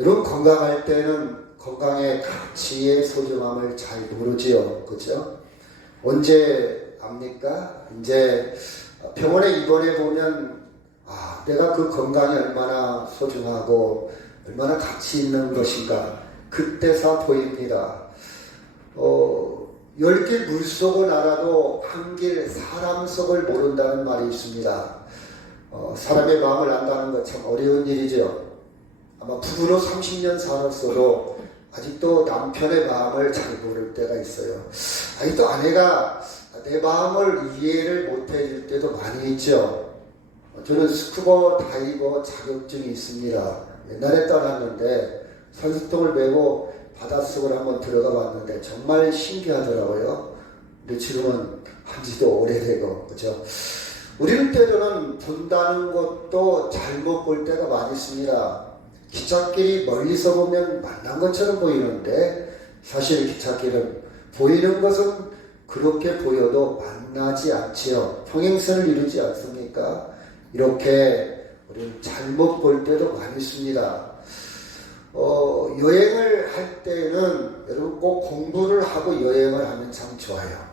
여러분 건강할 때는 건강의 가치의 소중함을 잘 모르지요. 그죠? 언제 압니까? 이제 병원에 입원해 보면 내가 그 건강이 얼마나 소중하고 얼마나 가치 있는 것인가 그때서 보입니다. 10길 물속을 알아도 한 길 사람 속을 모른다는 말이 있습니다. 사람의 마음을 안다는 것 참 어려운 일이죠. 아마 부부로 30년 살았어도 아직도 남편의 마음을 잘 모를 때가 있어요. 아직도 아내가 내 마음을 이해를 못 해줄 때도 많이 있죠. 저는 스쿠버 다이버 자격증이 있습니다. 옛날에 떠났는데 선수통을 메고 바닷속을 한번 들어가 봤는데 정말 신기하더라고요. 근데 지금은 한지도 오래되고, 그죠? 우리는 때로는 본다는 것도 잘못 볼 때가 많이 있습니다. 기찻길이 멀리서 보면 만난 것처럼 보이는데 사실 기찻길은 보이는 것은 그렇게 보여도 만나지 않지요. 평행선을 이루지 않습니까? 이렇게 우리는 잘못 볼 때도 많이 있습니다. 여행을 할 때는 여러분 꼭 공부를 하고 여행을 하면 참 좋아요.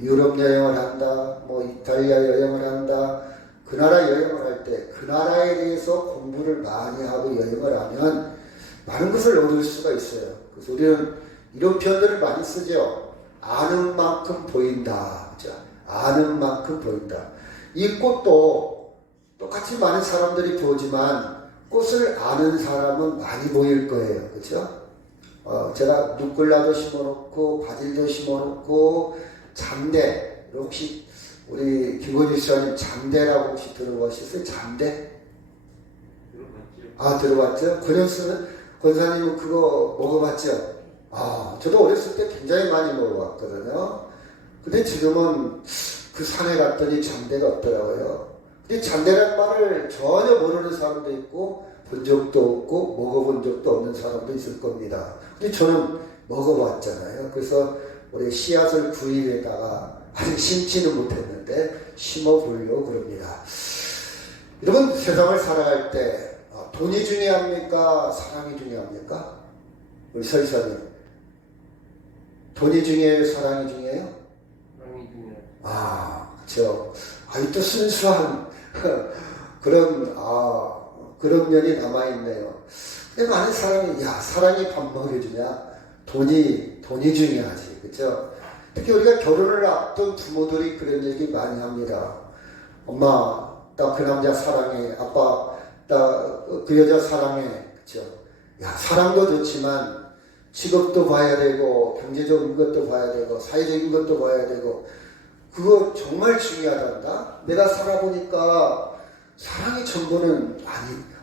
유럽 여행을 한다, 이탈리아 여행을 한다, 그 나라 여행을 할 때 그 나라에 대해서 공부를 많이 하고 여행을 하면 많은 것을 얻을 수가 있어요. 그래서 우리는 이런 표현들을 많이 쓰죠. 아는 만큼 보인다. 그죠? 아는 만큼 보인다. 이 꽃도 똑같이 많은 사람들이 보지만 꽃을 아는 사람은 많이 보일 거예요. 그렇죠? 제가 누굴라도 심어놓고 바질도 심어놓고 잠대, 혹시 우리 김건희 시장님 잠대라고 혹시 들어보셨어요? 잠대? 들어봤죠? 권사님은 그거 먹어봤죠? 저도 어렸을 때 굉장히 많이 먹어봤거든요. 근데 지금은 그 산에 갔더니 잠대가 없더라고요. 근데 잠대란 말을 전혀 모르는 사람도 있고 본 적도 없고 먹어본 적도 없는 사람도 있을 겁니다. 근데 저는 먹어봤잖아요. 그래서 우리 씨앗을 구입에다가 아직 심지는 못했는데 심어보려고 그럽니다. 여러분 세상을 살아갈 때 돈이 중요합니까? 사랑이 중요합니까? 우리 설사님 돈이 중요해요? 사랑이 중요해요? 사랑이 중요해요. 그렇죠. 또 순수한 그런 면이 남아있네요. 근데 많은 사람이 사랑이 밥 먹여주냐? 돈이 중요하지. 그렇죠? 특히 우리가 결혼을 앞둔 부모들이 그런 얘기 많이 합니다. 엄마, 나 그 남자 사랑해. 아빠, 나 그 여자 사랑해. 그렇죠? 사랑도 좋지만 직업도 봐야 되고 경제적인 것도 봐야 되고 사회적인 것도 봐야 되고 그거 정말 중요하단다. 내가 살아보니까 사랑이 전부는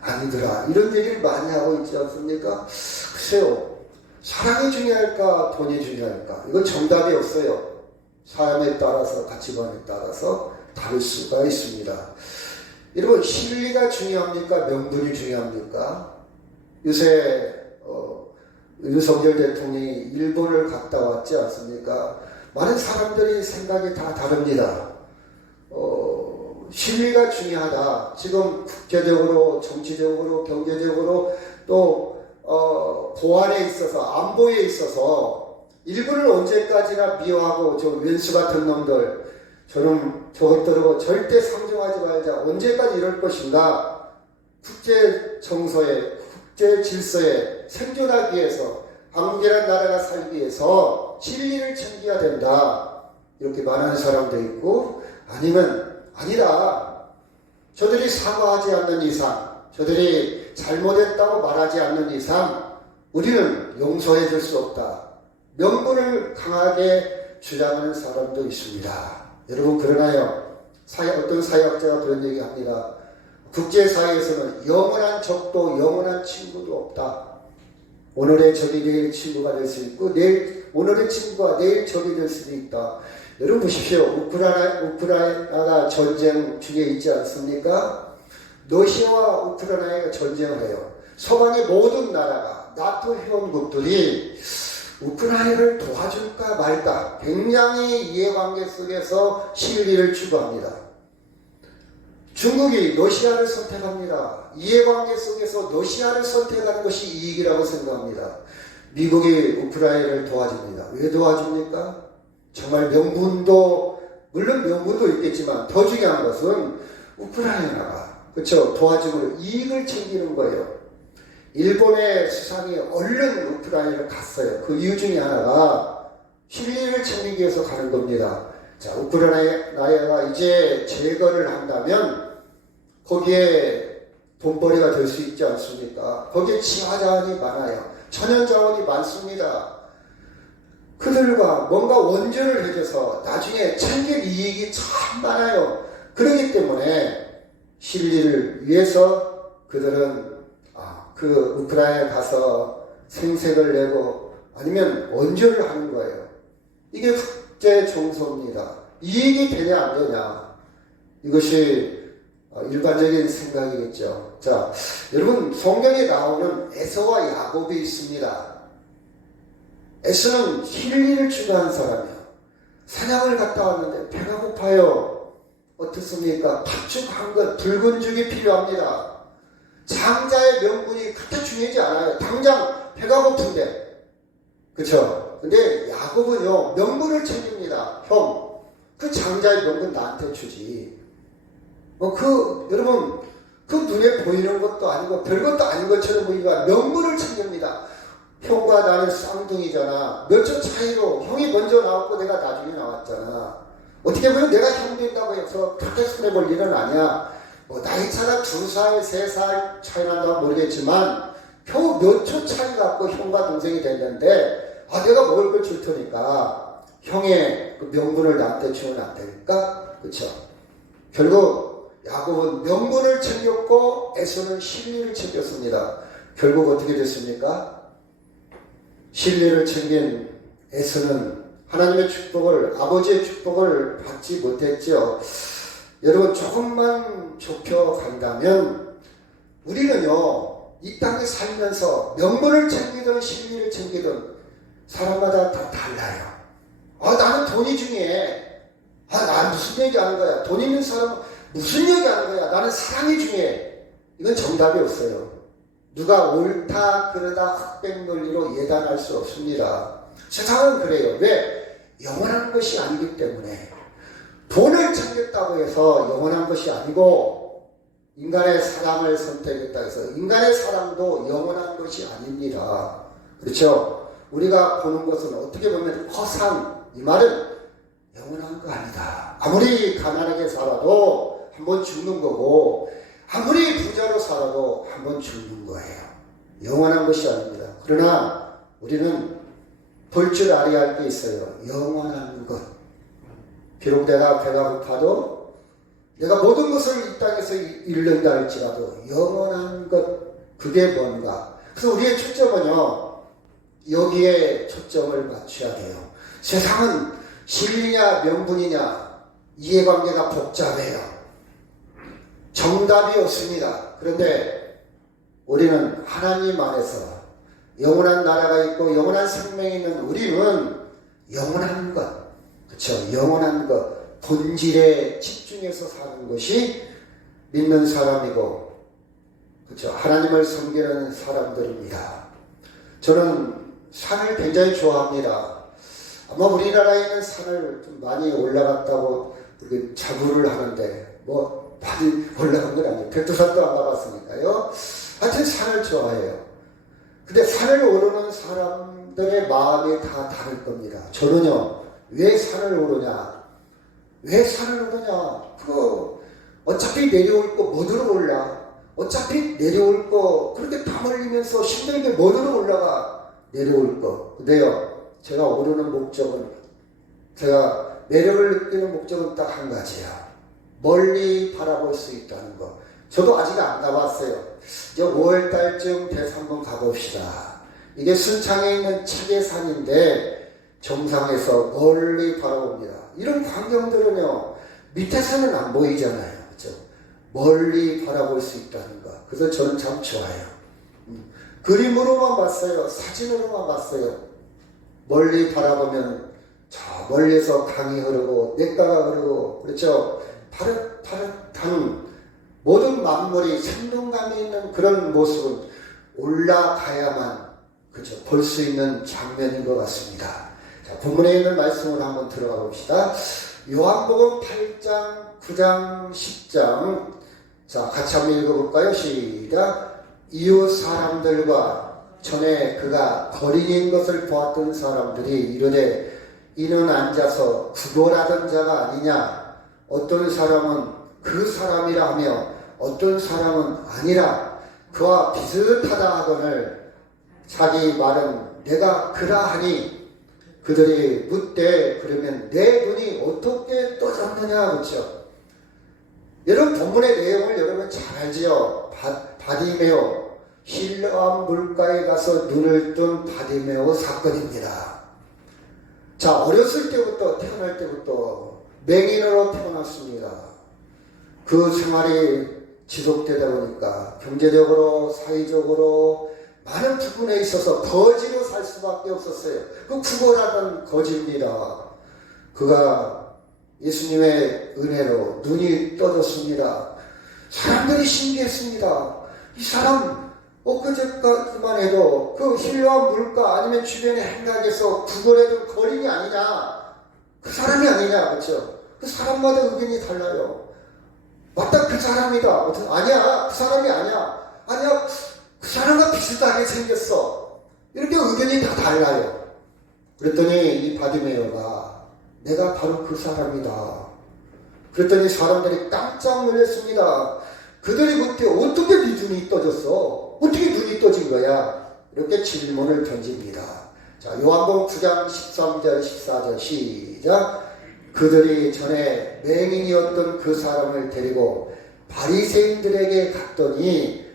아니더라. 이런 얘기를 많이 하고 있지 않습니까? 글쎄요. 사랑이 중요할까? 돈이 중요할까? 이건 정답이 없어요. 사람에 따라서, 가치관에 따라서 다를 수가 있습니다. 여러분, 실리가 중요합니까? 명분이 중요합니까? 요새 윤석열 대통령이 일본을 갔다 왔지 않습니까? 많은 사람들이 생각이 다 다릅니다. 실리가 중요하다. 지금 국제적으로, 정치적으로, 경제적으로 또 보안에 있어서, 안보에 있어서 일본을 언제까지나 미워하고 저 왼수 같은 놈들, 저는 저것들하고 절대 상종하지 말자. 언제까지 이럴 것인가? 국제 정서에, 국제 질서에 생존하기 위해서, 한국이라는 나라가 살기 위해서 진리를 챙겨야 된다. 이렇게 말하는 사람도 있고, 아니면 아니다. 저들이 사과하지 않는 이상, 저들이 잘못했다고 말하지 않는 이상 우리는 용서해 줄 수 없다. 명분을 강하게 주장하는 사람도 있습니다. 여러분 그러나요? 어떤 사회학자가 그런 얘기합니다. 국제사회에서는 영원한 적도 영원한 친구도 없다. 오늘의 적이 내일 친구가 될 수 있고 오늘의 친구가 내일 적이 될 수도 있다. 여러분 보십시오. 우크라이나가 전쟁 중에 있지 않습니까? 러시아와 우크라이나가 전쟁을 해요. 서방의 모든 나라가 나토 회원국들이 우크라이나를 도와줄까 말까 굉장히 이해관계 속에서 실리를 추구합니다. 중국이 러시아를 선택합니다. 이해관계 속에서 러시아를 선택하는 것이 이익이라고 생각합니다. 미국이 우크라이나를 도와줍니다. 왜 도와줍니까? 정말 명분도, 물론 명분도 있겠지만 더 중요한 것은 우크라이나가 그렇죠, 도와주고 이익을 챙기는 거예요. 일본의 수상이 얼른 우크라이나를 갔어요. 그 이유 중에 하나가 실리를 챙기기 위해서 가는 겁니다. 자, 우크라이나가 이제 제거를 한다면 거기에 돈벌이가 될 수 있지 않습니까? 거기에 지하자원이 많아요. 천연자원이 많습니다. 그들과 뭔가 원전을 해줘서 나중에 챙길 이익이 참 많아요. 그렇기 때문에 실리를 위해서 그들은 그 우크라이나에 가서 생색을 내고 아니면 원조를 하는 거예요. 이게 국제 정서입니다. 이익이 되냐 안 되냐, 이것이 일반적인 생각이겠죠. 자, 여러분, 성경에 나오는 에서와 야곱이 있습니다. 에서는 실리를 추구한 사람이요. 사냥을 갔다 왔는데 배가 고파요. 어떻습니까? 팥죽 한 것, 붉은 죽이 필요합니다. 장자의 명분이 그렇게 중요하지 않아요. 당장 배가 고픈데. 그쵸? 근데 야곱은요, 명분을 챙깁니다. 형, 그 장자의 명분 나한테 주지. 여러분, 그 눈에 보이는 것도 아니고 별것도 아닌 것처럼 보이니까 명분을 챙깁니다. 형과 나는 쌍둥이잖아. 몇 초 차이로 형이 먼저 나왔고 내가 나중에 나왔잖아. 어떻게 보면 내가 형 된다고 해서 그렇게 손해볼 일은 아니야. 나이 차가 2살, 3살 차이 난다고 모르겠지만 겨우 몇 초 차이 갖고 형과 동생이 됐는데 내가 먹을 걸 줄 테니까 형의 그 명분을 나한테 주면 안 될까? 그쵸? 결국 야곱은 명분을 챙겼고 에서는 실리를 챙겼습니다. 결국 어떻게 됐습니까? 실리를 챙긴 에서는 하나님의 축복을, 아버지의 축복을 받지 못했죠. 여러분, 조금만 좁혀간다면 우리는요, 이 땅에 살면서 명분을 챙기든 실리를 챙기든 사람마다 다 달라요. 나는 돈이 중요해. 난 무슨 얘기하는 거야. 돈 있는 사람은 무슨 얘기하는 거야. 나는 사랑이 중요해. 이건 정답이 없어요. 누가 옳다 그르다 흑백 논리로 예단할 수 없습니다. 세상은 그래요. 왜? 영원한 것이 아니기 때문에. 돈을 챙겼다고 해서 영원한 것이 아니고 인간의 사랑을 선택했다 해서 인간의 사랑도 영원한 것이 아닙니다. 그렇죠? 우리가 보는 것은 어떻게 보면 허상, 이 말은 영원한 거 아니다. 아무리 가난하게 살아도 한번 죽는 거고 아무리 부자로 살아도 한번 죽는 거예요. 영원한 것이 아닙니다. 그러나 우리는 볼 줄 알아야 할 게 있어요. 영원한 것. 비록 내가 배가 고파도 내가 모든 것을 이 땅에서 잃는다 할지라도 영원한 것, 그게 뭔가. 그래서 우리의 초점은요, 여기에 초점을 맞춰야 돼요. 세상은 실리냐 명분이냐 이해관계가 복잡해요. 정답이 없습니다. 그런데 우리는 하나님 안에서 영원한 나라가 있고 영원한 생명이 있는 우리는 영원한 것, 그렇죠? 영원한 것, 본질에 집중해서 사는 것이 믿는 사람이고, 그렇죠? 하나님을 섬기는 사람들입니다. 저는 산을 굉장히 좋아합니다. 아마 우리나라에 있는 산을 좀 많이 올라갔다고 자부를 하는데 많이 올라간 건 아니에요. 백두산도 안 가봤으니까요. 하여튼 산을 좋아해요. 근데 산을 오르는 사람들의 마음이 다 다를 겁니다. 저는요, 왜 산을 오르냐? 왜 산을 오르냐? 어차피 내려올 거 뭐들어 올라? 어차피 내려올 거 그렇게 땀 흘리면서 힘들게 뭐들어 올라가? 내려올 거. 근데요, 제가 오르는 목적은, 제가 매력을 느끼는 목적은 딱 한 가지야. 멀리 바라볼 수 있다는 거. 저도 아직 안 가봤어요. 이제 5월달쯤 돼서 한번 가봅시다. 이게 순창에 있는 책의산인데 정상에서 멀리 바라봅니다. 이런 광경들은요, 밑에서는 안 보이잖아요. 그렇죠? 멀리 바라볼 수 있다는 거. 그래서 저는 참 좋아요. 그림으로만 봤어요. 사진으로만 봤어요. 멀리 바라보면 저 멀리서 강이 흐르고 냇가가 흐르고, 그렇죠? 파릇파릇한 모든 만물이 생동감이 있는 그런 모습은 올라가야만 그죠 볼 수 있는 장면인 것 같습니다. 자, 본문에 있는 말씀을 한번 들어가 봅시다. 요한복음 8장, 9장, 10장. 자, 같이 한번 읽어볼까요? 시작. 이웃 사람들과 전에 그가 거린인 것을 보았던 사람들이 이르되 이는 앉아서 구걸하던 자가 아니냐. 어떤 사람은 그 사람이라 하며 어떤 사람은 아니라 그와 비슷하다 하거늘 자기 말은 내가 그라 하니 그들이 묻되 그러면 내 눈이 어떻게 떠졌느냐. 그렇죠? 여러분 본문의 내용을 여러분 잘 알지요. 바디메오 실로암 물가에 가서 눈을 뜬 바디메오 사건입니다. 자, 어렸을 때부터 태어날 때부터 맹인으로 태어났습니다. 그 생활이 지속되다 보니까 경제적으로 사회적으로 많은 부분에 있어서 거지로 살 수밖에 없었어요. 그 구걸하던 거지입니다. 그가 예수님의 은혜로 눈이 떠졌습니다. 사람들이 신기했습니다. 이 사람 엊그제까지만 해도 그 실로암 물가 아니면 주변의 행각에서 구걸하던 거린이 아니냐, 그 사람이 아니냐. 그렇죠? 그 사람마다 의견이 달라요. 맞다, 그 사람이다. 아니야, 그 사람이 아니야. 아니야, 그 사람과 비슷하게 생겼어. 이렇게 의견이 다 달라요. 그랬더니 이 바디메오가 내가 바로 그 사람이다. 그랬더니 사람들이 깜짝 놀랐습니다. 그들이 그때 어떻게 네 눈이 떠졌어? 어떻게 눈이 떠진 거야? 이렇게 질문을 던집니다. 자, 요한복음 9장 13절 14절 시작. 그들이 전에 맹인이었던 그 사람을 데리고 바리새인들에게 갔더니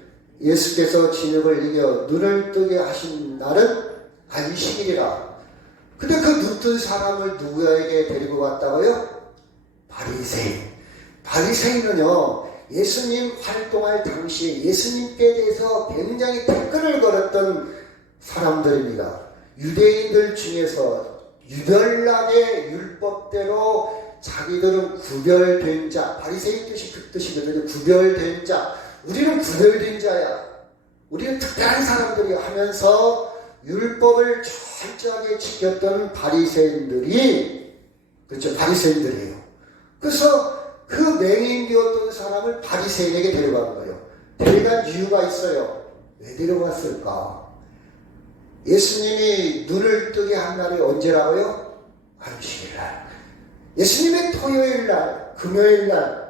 예수께서 진흙을 이겨 눈을 뜨게 하신 날은 안식일이라. 근데 그 눈 뜬 사람을 누구에게 데리고 갔다고요? 바리새인. 바리새인은요, 예수님 활동할 당시에 예수님께 대해서 굉장히 댓글을 걸었던 사람들입니다. 유대인들 중에서 유별나게 율법대로 자기들은 구별된 자, 바리새인 뜻이 그 뜻이거든요. 구별된 자. 우리는 구별된 자야. 우리는 특별한 사람들이 하면서 율법을 철저하게 지켰던 바리새인들이, 그렇죠, 바리새인들이에요. 그래서 그 맹인 되었던 사람을 바리새인에게 데려간 거예요. 데려간 이유가 있어요. 왜 데려갔을까? 예수님이 눈을 뜨게 한 날이 언제라고요? 안식일날. 예수님의 토요일날, 금요일날,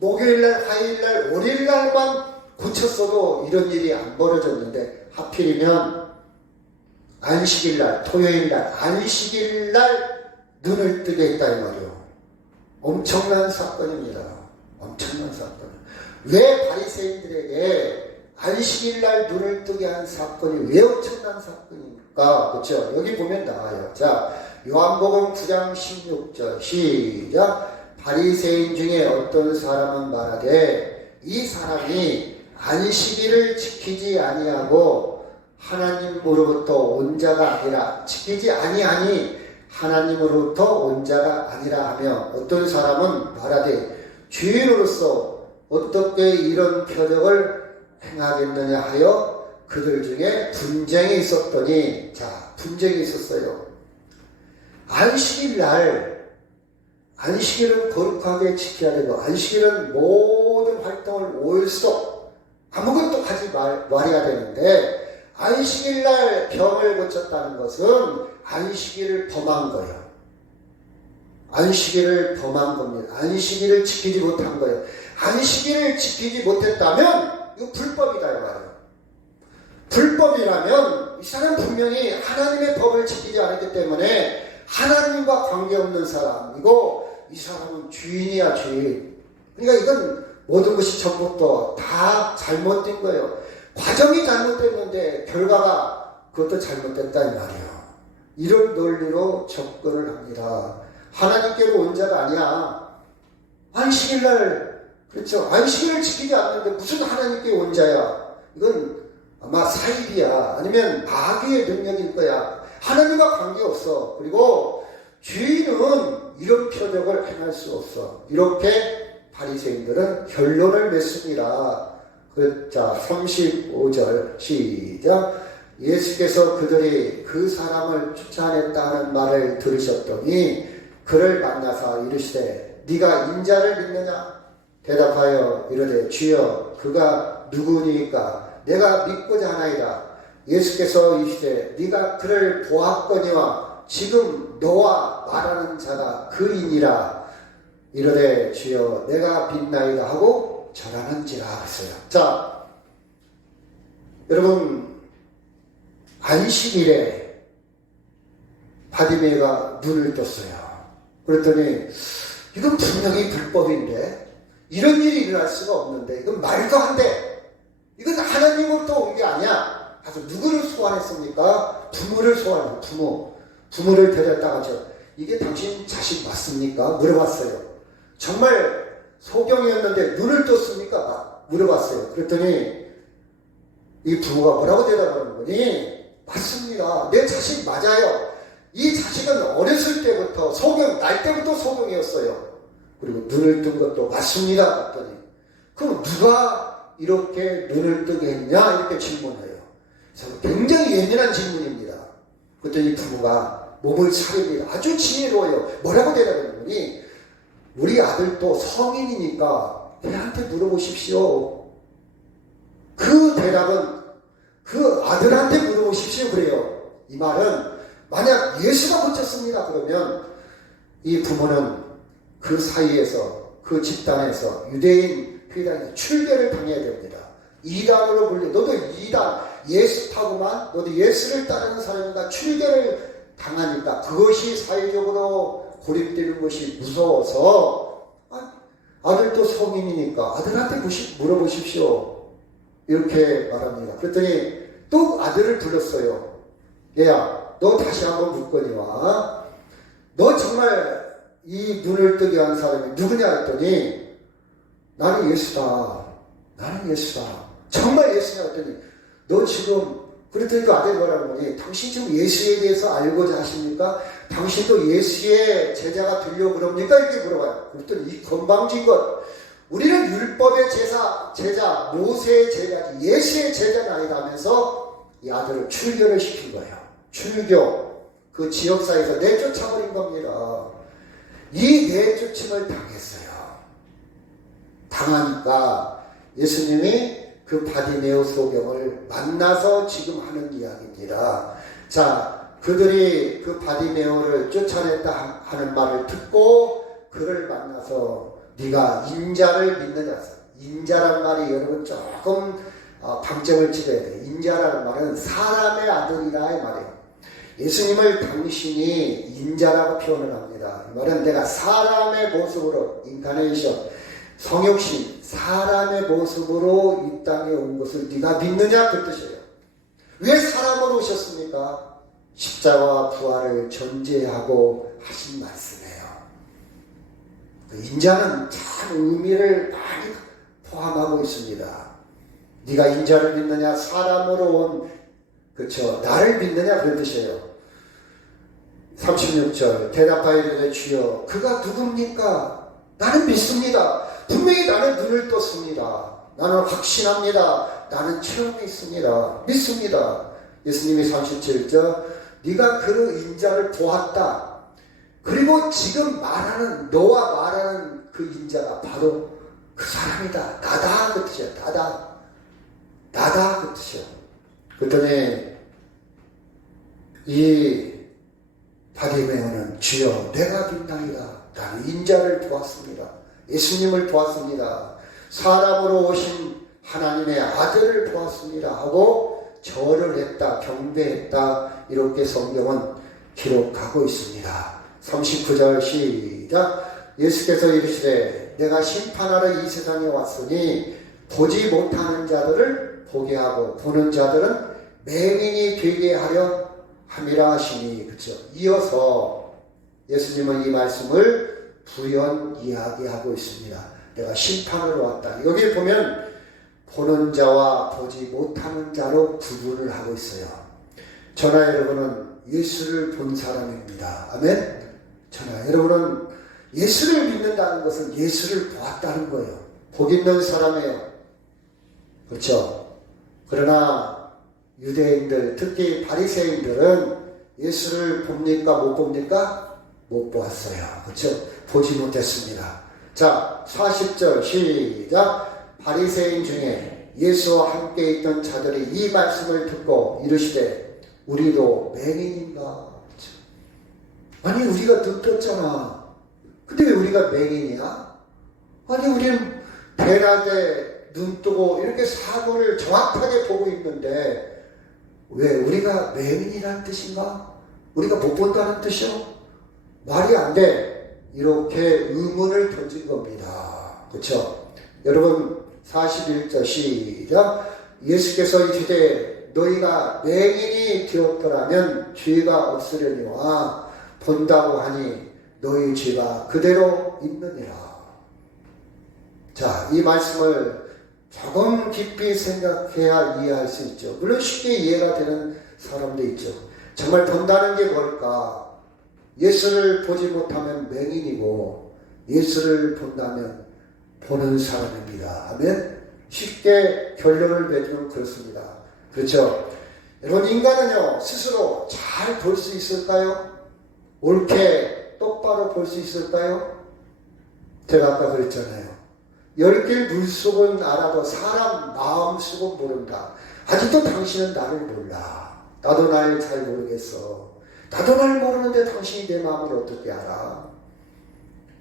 목요일날, 화요일날, 월요일날만 고쳤어도 이런 일이 안 벌어졌는데 하필이면 안식일날, 토요일날, 안식일날 눈을 뜨게 했다 이 말이에요. 엄청난 사건입니다. 엄청난 사건. 왜 바리새인들에게 안식일날 눈을 뜨게 한 사건이 왜 엄청난 사건입니까? 그렇죠? 여기 보면 나와요. 자, 요한복음 9장 16절 시작. 바리새인 중에 어떤 사람은 말하되 이 사람이 안식일을 지키지 아니하고 하나님으로부터 온 자가 아니라, 지키지 아니하니 하나님으로부터 온 자가 아니라 하며, 어떤 사람은 말하되 주인으로서 어떻게 이런 표적을 행하겠느냐 하여 그들 중에 분쟁이 있었더니, 자, 분쟁이 있었어요. 안식일은 거룩하게 지켜야 되고, 안식일은 모든 활동을 5일씩 아무것도 하지 말아야 되는데, 안식일날 병을 고쳤다는 것은 안식일을 범한 거예요. 안식일을 범한 겁니다. 안식일을 지키지 못한 거예요. 안식일을 지키지 못했다면 이거 불법이다 이 말이에요. 불법이라면 이 사람 분명히 하나님의 법을 지키지 않았기 때문에 하나님과 관계없는 사람이고, 이 사람은 주인이야, 주인. 그러니까 이건 모든 것이 전부터 다 잘못된 거예요. 과정이 잘못됐는데 결과가 그것도 잘못됐다 이 말이에요. 이런 논리로 접근을 합니다. 하나님께로 온 자가 아니야. 안식일날, 그렇죠, 안식일을 지키지 않는데 무슨 하나님께 온 자야. 이건 아마 사입이야, 아니면 마귀의 능력일 거야. 하나님과 관계없어. 그리고 주인은 이런 표적을 행할 수 없어. 이렇게 바리새인들은 결론을 맺습니다. 자, 35절 시작. 예수께서 그들이 그 사람을 쫓아냈다는 말을 들으셨더니 그를 만나사 이르시되 네가 인자를 믿느냐? 대답하여 이르되 주여 그가 누구니까 내가 믿고자 하나이다. 예수께서 이르시되 네가 그를 보았거니와 지금 너와 말하는 자가 그이니라. 이르되 주여 내가 믿나이다 하고 절하는지라 하셨어요. 자, 여러분 안식일에 바디메이가 눈을 떴어요. 그랬더니 이건 분명히 불법인데 이런 일이 일어날 수가 없는데 이건 말도 안 돼. 이건 하나님으로부터 온 게 아니야. 가서 누구를 소환했습니까? 부모를 소환했어요. 부모를 데려다가 이게 당신 자식 맞습니까? 물어봤어요. 정말 소경이었는데 눈을 떴습니까? 물어봤어요. 그랬더니 이 부모가 뭐라고 대답하는 거니? 맞습니다. 내 자식 맞아요. 이 자식은 어렸을 때부터 날 때부터 소경이었어요. 그리고 눈을 뜬 것도 맞습니다. 그랬더니 그럼 누가 이렇게 눈을 뜨게 했냐? 이렇게 질문해요. 그래서 굉장히 예민한 질문입니다. 그랬더니 부모가 몸을 차립니다. 아주 지혜로워요. 뭐라고 대답하는 거니? 우리 아들도 성인이니까 걔한테 물어보십시오. 그 대답은 그 아들한테 물어보십시오. 그래요. 이 말은 만약 예수가 고쳤습니다. 그러면 이 부모는 그 사이에서 그 집단에서 유대인 회당에서 출교를 당해야 됩니다. 이단으로 불려. 너도 이단 예수파구만 너도 예수를 따르는 사람이니까 출교를 당하니까 그것이 사회적으로 고립되는 것이 무서워서 아들도 성인이니까 아들한테 물어보십시오. 이렇게 말합니다. 그랬더니 또 아들을 불렀어요. 얘야, 너 다시 한번 묻거니와 너 정말 이 눈을 뜨게 한 사람이 누구냐 했더니 나는 예수다. 정말 예수냐 했더니 너 지금 그랬더니 그 아들이 뭐라고 하니 당신 지금 예수에 대해서 알고자 하십니까? 당신도 예수의 제자가 되려고 그럽니까? 이렇게 물어봐요. 그랬더니 이 건방진 것 우리는 율법의 제자, 모세의 제자지 예수의 제자는 아니다 하면서 이 아들을 출교를 시킨 거예요. 출교. 그 지역사회에서 내쫓아버린 겁니다. 이 내쫓임을 당했어요. 당하니까 예수님이 그 바디메오 소경을 만나서 지금 하는 이야기입니다. 자, 그들이 그 바디메오를 쫓아냈다 하는 말을 듣고 그를 만나서 네가 인자를 믿느냐? 인자란 말이 여러분 조금 방점을 찍어야 돼요. 인자라는 말은 사람의 아들이라 이 말이에요. 예수님을 당신이 인자라고 표현을 합니다. 이 말은 내가 사람의 모습으로 인카네이션 성육신 사람의 모습으로 이 땅에 온 것을 네가 믿느냐 그 뜻이에요. 왜 사람으로 오셨습니까? 십자가와 부활을 전제하고 하신 말씀이에요. 그 인자는 참 의미를 많이 포함하고 있습니다. 네가 인자를 믿느냐 사람으로 온 그렇죠. 나를 믿느냐 그런 뜻이에요. 36절 대답하여 이르되 주여 그가 누굽니까? 나는 믿습니다. 분명히 나는 눈을 떴습니다. 나는 확신합니다. 나는 체험했습니다. 믿습니다. 예수님이 37절 네가 그 인자를 보았다. 그리고 지금 너와 말하는 그 인자가 바로 그 사람이다. 나다 그 뜻이야. 나다 그 뜻이야. 그랬더니 이 바디메오는 주여 내가 믿나이다. 나는 인자를 보았습니다. 예수님을 보았습니다. 사람으로 오신 하나님의 아들을 보았습니다. 하고 절을 했다. 경배했다. 이렇게 성경은 기록하고 있습니다. 39절 시작. 예수께서 이르시되 내가 심판하러 이 세상에 왔으니 보지 못하는 자들을 보게 하고 보는 자들은 맹인이 되게 하려 함이라 하시니. 그렇죠. 이어서 예수님은 이 말씀을 부연 이야기하고 있습니다. 내가 심판으로 왔다. 여기에 보면 보는 자와 보지 못하는 자로 구분을 하고 있어요. 저나 여러분은 예수를 본 사람입니다. 아멘. 저나 여러분은 예수를 믿는다는 것은 예수를 보았다는 거예요. 복 있는 사람이에요. 그렇죠? 그러나 유대인들, 특히 바리새인들은 예수를 봅니까? 못 봅니까? 못 보았어요. 그렇죠? 보지 못했습니다. 자, 40절 시작. 바리새인 중에 예수와 함께 있던 자들이 이 말씀을 듣고 이르시되 우리도 맹인인가? 그렇죠? 아니 우리가 들었잖아. 근데 왜 우리가 맹인이야? 아니 우리는 대낮에 눈 뜨고 이렇게 사고를 정확하게 보고 있는데 왜 우리가 맹인이라는 뜻인가? 우리가 못 본다는 뜻이요? 말이 안 돼. 이렇게 의문을 던진 겁니다. 그렇죠? 여러분 41절 시작. 예수께서 이르시되 너희가 맹인이 되었더라면 죄가 없으려니와 본다고 하니 너희 죄가 그대로 있느니라. 자, 이 말씀을 조금 깊이 생각해야 이해할 수 있죠. 물론 쉽게 이해가 되는 사람도 있죠. 정말 본다는 게 뭘까? 예수를 보지 못하면 맹인이고 예수를 본다면 보는 사람입니다. 아멘? 쉽게 결론을 내주면 그렇습니다. 그렇죠? 여러분 인간은요 스스로 잘 볼 수 있을까요? 옳게 똑바로 볼 수 있을까요? 제가 아까 그랬잖아요. 10길 물속은 알아도 사람 마음속은 모른다. 아직도 당신은 나를 몰라. 나도 날 잘 모르겠어. 나도 날 모르는데 당신이 내 마음을 어떻게 알아?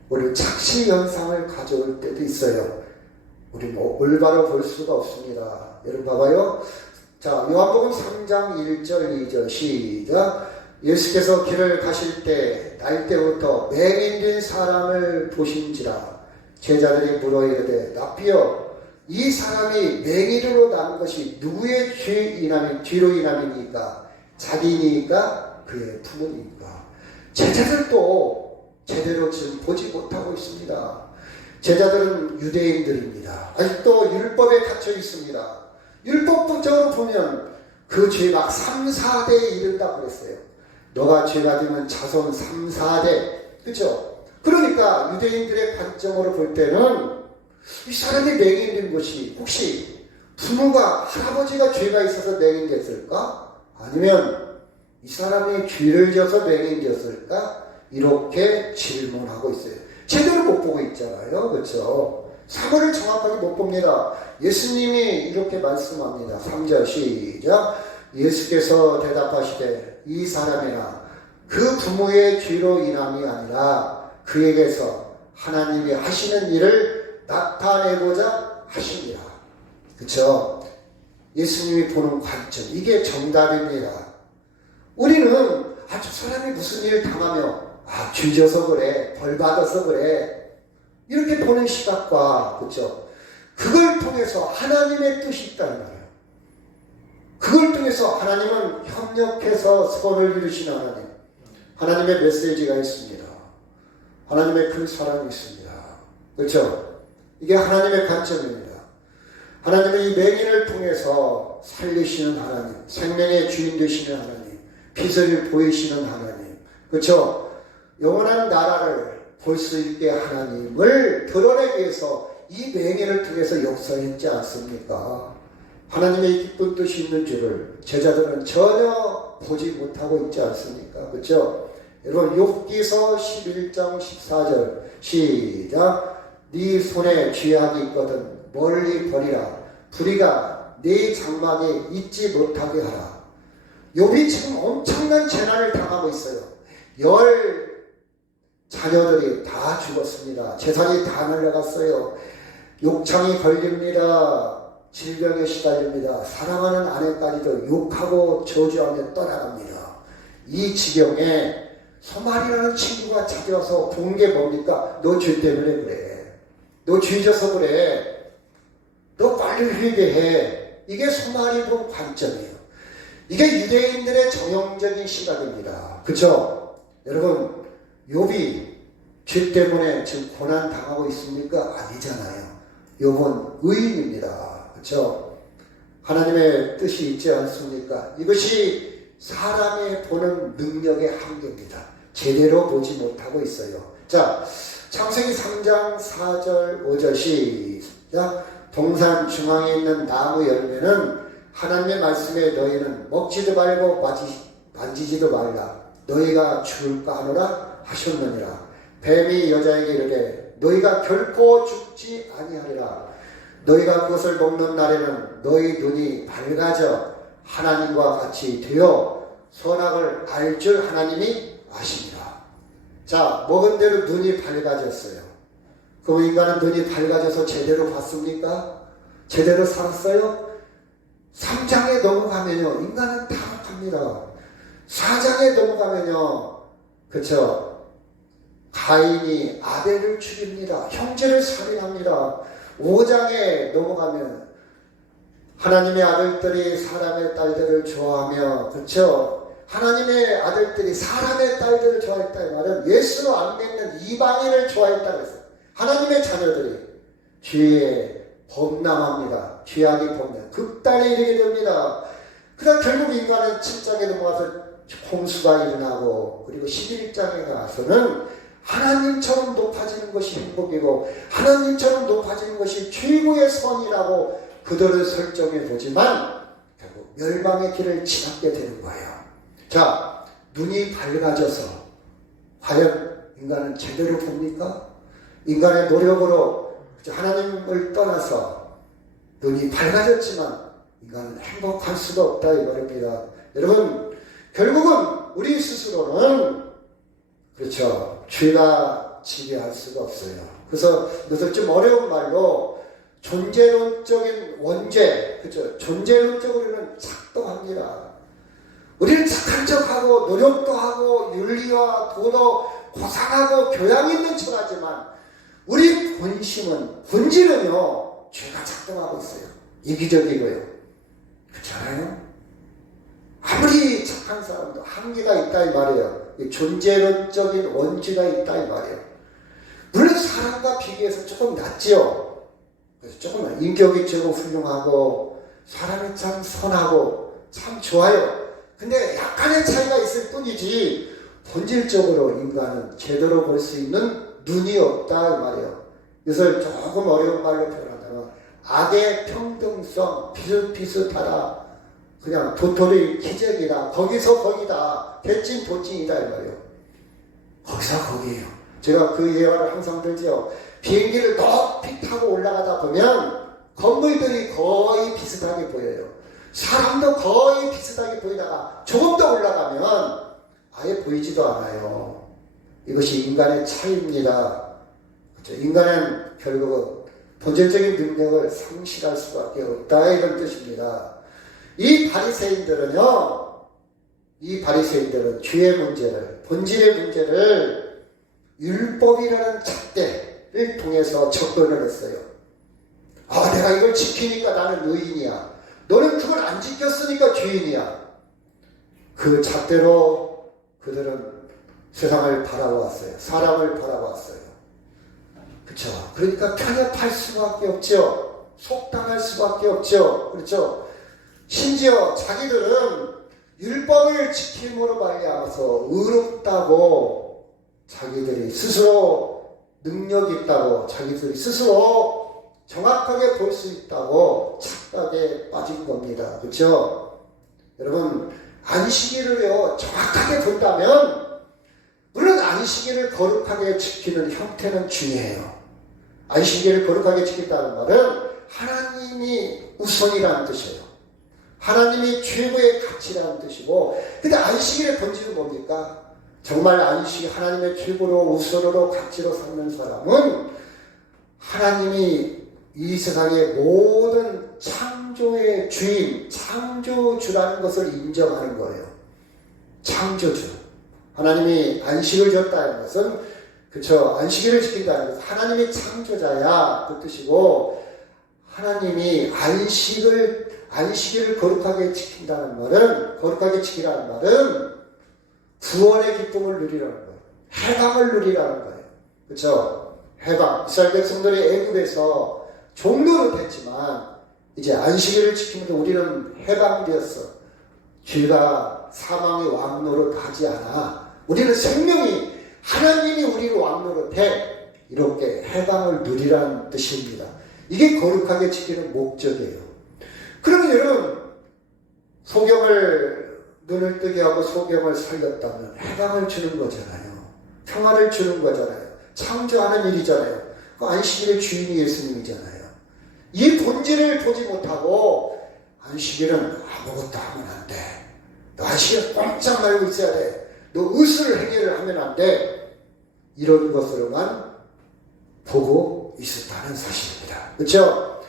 우리 착시 현상을 가져올 때도 있어요. 우리 뭐 올바로 볼 수가 없습니다. 여러분 봐봐요. 자, 요한복음 3장 1절 2절 시작. 예수께서 길을 가실 때 날 때부터 맹인된 사람을 보신지라. 제자들이 물어 이르되 랍비여 이 사람이 맹인으로 난 것이 누구의 죄로 인함이니까? 자기니까 그의 부모니까? 제자들도 제대로 지금 보지 못하고 있습니다. 제자들은 유대인들입니다. 아직도 율법에 갇혀 있습니다. 율법적으로 보면 그 죄가 3, 4대에 이른다고 그랬어요. 너가 죄가 되면 자손 3, 4대. 그렇죠? 그러니까 유대인들의 관점으로 볼 때는 이 사람이 맹인된 것이 혹시 부모가 할아버지가 죄가 있어서 맹인됐을까? 아니면 이 사람이 죄를 져서 맹인되었을까? 이렇게 질문하고 있어요. 제대로 못 보고 있잖아요. 그렇죠? 사고를 정확하게 못 봅니다. 예수님이 이렇게 말씀합니다. 3절 시작. 예수께서 대답하시되 이 사람이나 그 부모의 죄로 인함이 아니라 그에게서 하나님이 하시는 일을 나타내고자 하십니다. 그렇죠? 예수님이 보는 관점, 이게 정답입니다. 우리는 저 사람이 무슨 일을 당하며 죄져서 그래, 벌 받아서 그래, 이렇게 보는 시각과, 그렇죠? 그걸 통해서 하나님의 뜻이 있다는 거예요. 그걸 통해서 하나님은 협력해서 선을 이루시는 하나님, 하나님의 메시지가 있습니다. 하나님의 큰 사랑이 있습니다. 그렇죠? 이게 하나님의 관점입니다. 하나님의 이 맹인을 통해서 살리시는 하나님, 생명의 주인 되시는 하나님, 빛을 보이시는 하나님, 그렇죠? 영원한 나라를 볼 수 있게 하나님을 드러내기 위해서 이 맹인을 통해서 역사했지 않습니까? 하나님의 기쁜 뜻이 있는 줄을 제자들은 전혀 보지 못하고 있지 않습니까? 그렇죠? 여러분 욥기서 11장 14절 시작. 네 손에 쥐약이 있거든 멀리 버리라. 불의가 네 장막에 있지 못하게 하라. 욥이 지금 엄청난 재난을 당하고 있어요. 10 자녀들이 다 죽었습니다. 재산이 다 날아갔어요. 욕창이 걸립니다. 질병에 시달립니다. 사랑하는 아내까지도 욕하고 저주하며 떠나갑니다. 이 지경에 소말이라는 친구가 찾아와서 본 게 뭡니까? 너 죄 때문에 그래. 너 죄져서 그래. 너 빨리 회개해. 이게 소말이 본 관점이에요. 이게 유대인들의 정형적인 시각입니다. 그렇죠? 여러분 욥이 죄 때문에 지금 고난 당하고 있습니까? 아니잖아요. 욥은 의인입니다. 그렇죠? 하나님의 뜻이 있지 않습니까? 이것이 사람이 보는 능력의 한계입니다. 제대로 보지 못하고 있어요. 자, 창세기 3장 4절 5절 시작. 동산 중앙에 있는 나무 열매는 하나님의 말씀에 너희는 먹지도 말고 만지지도 말라. 너희가 죽을까 하노라 하셨느니라. 뱀이 여자에게 이르되 너희가 결코 죽지 아니하리라. 너희가 그것을 먹는 날에는 너희 눈이 밝아져 하나님과 같이 되어 선악을 알 줄 하나님이 아시니라. 자, 먹은 대로 눈이 밝아졌어요. 그럼 인간은 눈이 밝아져서 제대로 봤습니까? 제대로 살았어요? 3장에 넘어가면요, 인간은 타락합니다. 4장에 넘어가면요, 그쵸? 가인이 아벨을 죽입니다. 형제를 살인합니다. 5장에 넘어가면 하나님의 아들들이 사람의 딸들을 좋아하며, 그쵸? 하나님의 아들들이 사람의 딸들을 좋아했다. 이 말은 예수로 안 믿는 이방인을 좋아했다고 했어요. 하나님의 자녀들이 죄에 범람합니다. 죄악이 범람, 극단에 이르게 됩니다. 그다음 결국 인간은 7장에 넘어가서 홍수가 일어나고, 그리고 11장에 가서는 하나님처럼 높아지는 것이 행복이고 하나님처럼 높아지는 것이 최고의 선이라고 그들을 설정해 보지만 결국 멸망의 길을 지나게 되는 거예요. 자, 눈이 밝아져서 과연 인간은 제대로 봅니까? 인간의 노력으로 하나님을 떠나서 눈이 밝아졌지만 인간은 행복할 수가 없다 이 말입니다. 여러분, 결국은 우리 스스로는 그렇죠, 죄가 지배할 수가 없어요. 그래서 이것을 좀 어려운 말로 존재론적인 원죄, 그렇죠, 존재론적으로는 작동합니다. 우리는 착한 척하고 노력도 하고 윤리와 도덕 고상하고 교양 있는 척하지만 우리 본질은요 죄가 작동하고 있어요. 이기적이고요. 그렇잖아요. 아무리 착한 사람도 한계가 있다 이 말이에요. 존재론적인 원죄가 있다 이 말이에요. 물론 사람과 비교해서 조금 낫지요. 그래서 조금 인격이 조금 훌륭하고 사람이 참 선하고 참 좋아요. 근데 약간의 차이가 있을 뿐이지 본질적으로 인간은 제대로 볼 수 있는 눈이 없다 이 말이에요. 이것을 조금 어려운 말로 표현한다면 악의 평등성, 비슷비슷하다. 그냥 도토리 기적이다. 거기서 거기다. 대찐 도찐이다 이 말이에요. 거기서 거기에요. 제가 그 예화를 항상 들지요. 비행기를 높이 타고 올라가다 보면 건물들이 거의 비슷하게 보여요. 사람도 거의 비슷하게 보이다가 조금 더 올라가면 아예 보이지도 않아요. 이것이 인간의 차이입니다. 그렇죠? 인간은 결국은 본질적인 능력을 상실할 수밖에 없다 이런 뜻입니다. 이 바리새인들은 죄의 문제를, 본질의 문제를 율법이라는 잣대를 통해서 접근을 했어요. 아, 내가 이걸 지키니까 나는 의인이야. 너는 그걸 안 지켰으니까 죄인이야. 그 잣대로 그들은 세상을 바라보았어요. 사람을 바라보았어요. 그렇죠? 그러니까 편협할 수밖에 없죠. 속당할 수밖에 없죠. 그렇죠? 심지어 자기들은 율법을 지킴으로 말미암아서 의롭다고 자기들이 스스로 능력이 있다고 자기들이 스스로 정확하게 볼 수 있다고 착각에 빠진 겁니다. 그렇죠? 여러분, 안식일을요 정확하게 본다면 물론 안식일을 거룩하게 지키는 형태는 중요해요. 안식일을 거룩하게 지킨다는 말은 하나님이 우선이라는 뜻이에요. 하나님이 최고의 가치라는 뜻이고, 근데 안식일의 본질은 뭡니까? 정말 하나님의 최고로 우선으로 가치로 삼는 사람은 하나님이 이 세상의 모든 창조의 주인, 창조주라는 것을 인정하는 거예요. 창조주. 하나님이 안식을 줬다는 것은, 그쵸, 안식일을 지킨다는 것은 하나님이 창조자야 그 뜻이고, 하나님이 안식일을 거룩하게 지킨다는 말은, 거룩하게 지키라는 말은 구원의 기쁨을 누리라는 거예요. 해방을 누리라는 거예요. 그쵸? 해방. 이스라엘 백성들이 애굽에서 종노릇 했지만 이제 안식일을 지키면서 우리는 해방되었어. 죄가 사망의 왕노릇 하지 않아. 우리는 생명이 하나님이 우리를 왕노릇해 이렇게 해방을 누리라는 뜻입니다. 이게 거룩하게 지키는 목적이에요. 그러면 여러분, 소경을 눈을 뜨게 하고 소경을 살렸다면 해방을 주는 거잖아요. 평화를 주는 거잖아요. 창조하는 일이잖아요. 그 안식일의 주인이 예수님이잖아요. 이 본질을 보지 못하고 안식일은 아무것도 하면 안 돼. 너 안식일 꼼짝 말고 있어야 돼. 너 의술 행위를 하면 안 돼. 이런 것으로만 보고 있었다는 사실입니다. 그렇죠?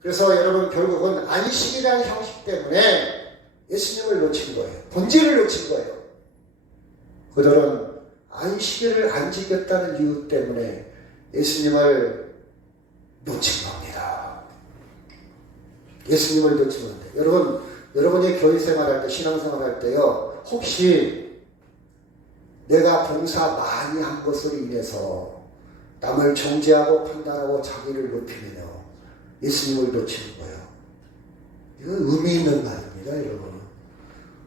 그래서 여러분, 결국은 안식이라는 형식 때문에 예수님을 놓친 거예요. 본질을 놓친 거예요. 그들은 안식일을 안 지켰다는 이유 때문에 예수님을 놓친 겁니다. 예수님을 놓치면 안 돼요. 여러분이 교회 생활할 때, 신앙생활 할 때요, 혹시 내가 봉사 많이 한 것으로 인해서 남을 정죄하고 판단하고 자기를 높이면요, 예수님을 놓치는 거예요. 이건 의미 있는 말입니다, 여러분.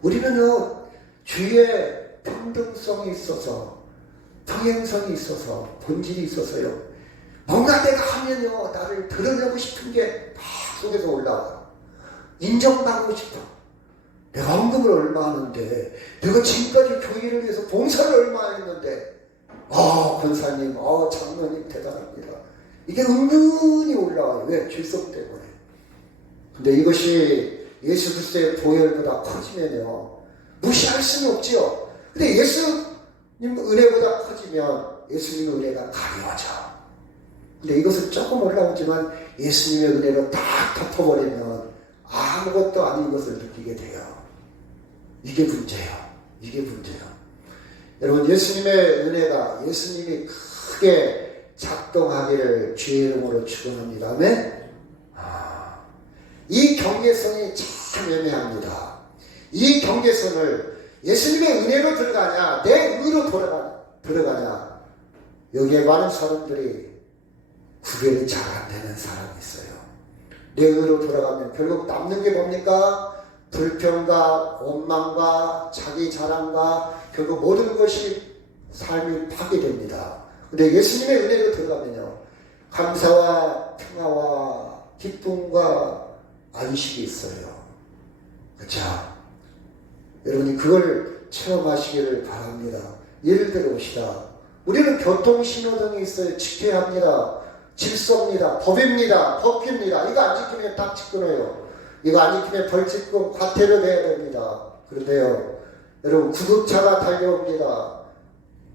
우리는요, 주위에 평등성이 있어서, 평행성이 있어서, 본질이 있어서요, 뭔가 내가 하면요, 나를 드러내고 싶은 게 막 속에서 올라와요. 인정받고 싶어. 내가 헌금을 얼마 하는데, 내가 지금까지 교회를 위해서 봉사를 얼마 했는데, 권사님, 장로님 대단합니다. 이게 은근히 올라와요. 왜? 질성 때문에. 근데 이것이 예수 그리스도의 보혈보다 커지면요, 무시할 수는 없지요. 근데 예수님 은혜보다 커지면 예수님의 은혜가 가벼워져. 근데 이것은 조금 올라오지만 예수님의 은혜로 딱 덮어버리면 아무것도 아닌 것을 느끼게 돼요. 이게 문제예요. 이게 문제예요. 여러분, 예수님의 은혜가, 예수님이 크게 작동하기를 주의 이름으로 축원합니다. 아멘. 이 경계선이 참 애매합니다. 이 경계선을 예수님의 은혜로 들어가냐, 내 의로 들어가냐, 여기에 많은 사람들이 구별이 잘 안 되는 사람이 있어요. 내 의로 돌아가면 결국 남는 게 뭡니까? 불평과 원망과 자기 자랑과 결국 모든 것이 삶이 파괴됩니다. 근데 예수님의 은혜로 들어가면요, 감사와 평화와 기쁨과 안식이 있어요. 그렇죠? 여러분이 그걸 체험하시기를 바랍니다. 예를 들어 봅시다. 우리는 교통신호등이 있어요. 지켜야 합니다. 질서입니다. 법입니다. 법규입니다. 이거 안 지키면 딱지 끊어요. 이거 안 지키면 벌칙금, 과태료 내야 됩니다. 그런데요, 여러분, 구급차가 달려옵니다.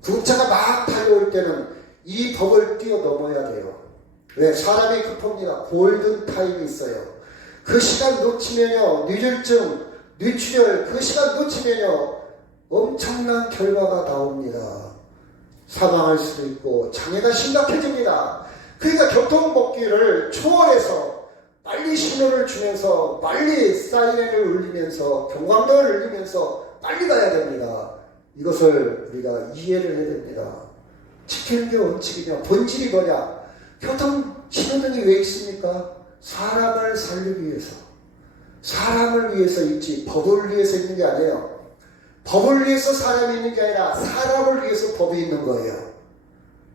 구급차가 막 달려올 때는 이 법을 뛰어넘어야 돼요. 왜? 사람이 급합니다. 골든타임이 있어요. 그 시간 놓치면요, 뇌졸중, 뇌출혈, 그 시간 놓치면요, 엄청난 결과가 나옵니다. 사망할 수도 있고 장애가 심각해집니다. 그러니까 교통법규를 초월해서 빨리 신호를 주면서 빨리 사이렌을 울리면서 경광등을 울리면서 빨리 가야 됩니다. 이것을 우리가 이해를 해야 됩니다. 지키는 게 원칙이냐? 본질이 뭐냐? 교통 신호등이 왜 있습니까? 사람을 살리기 위해서, 사람을 위해서 있지 법을 위해서 있는 게 아니에요. 법을 위해서 사람이 있는 게 아니라 사람을 위해서 법이 있는 거예요.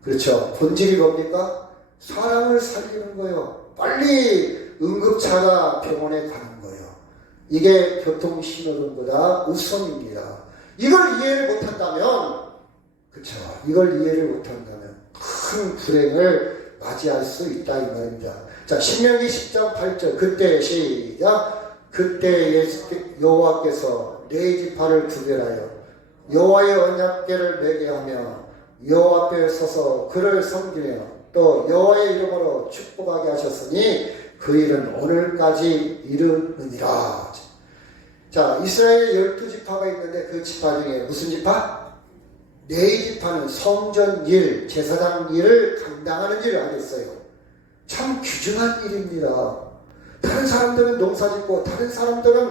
그렇죠? 본질이 뭡니까? 사람을 살리는 거예요. 빨리 응급차가 병원에 가는 거예요. 이게 교통신호등보다 우선입니다. 이걸 이해를 못한다면, 그렇죠? 이걸 이해를 못한다면 큰 불행을 맞이할 수 있다 이 말입니다. 자, 신명기 10장 8절 그때 시작. 그때 여호와께서 네 지파를 구별하여 여호와의 언약궤를 매게 하며 여호와 앞에 서서 그를 섬기며 또 여호와의 이름으로 축복하게 하셨으니 그 일은 오늘까지 이르느니라. 자, 이스라엘에 12지파가 있는데 그 지파 중에 무슨 지파? 네 지파는 성전 일, 제사장 일을 감당하는 일을 하겠어요. 참 귀중한 일입니다. 다른 사람들은 농사 짓고 다른 사람들은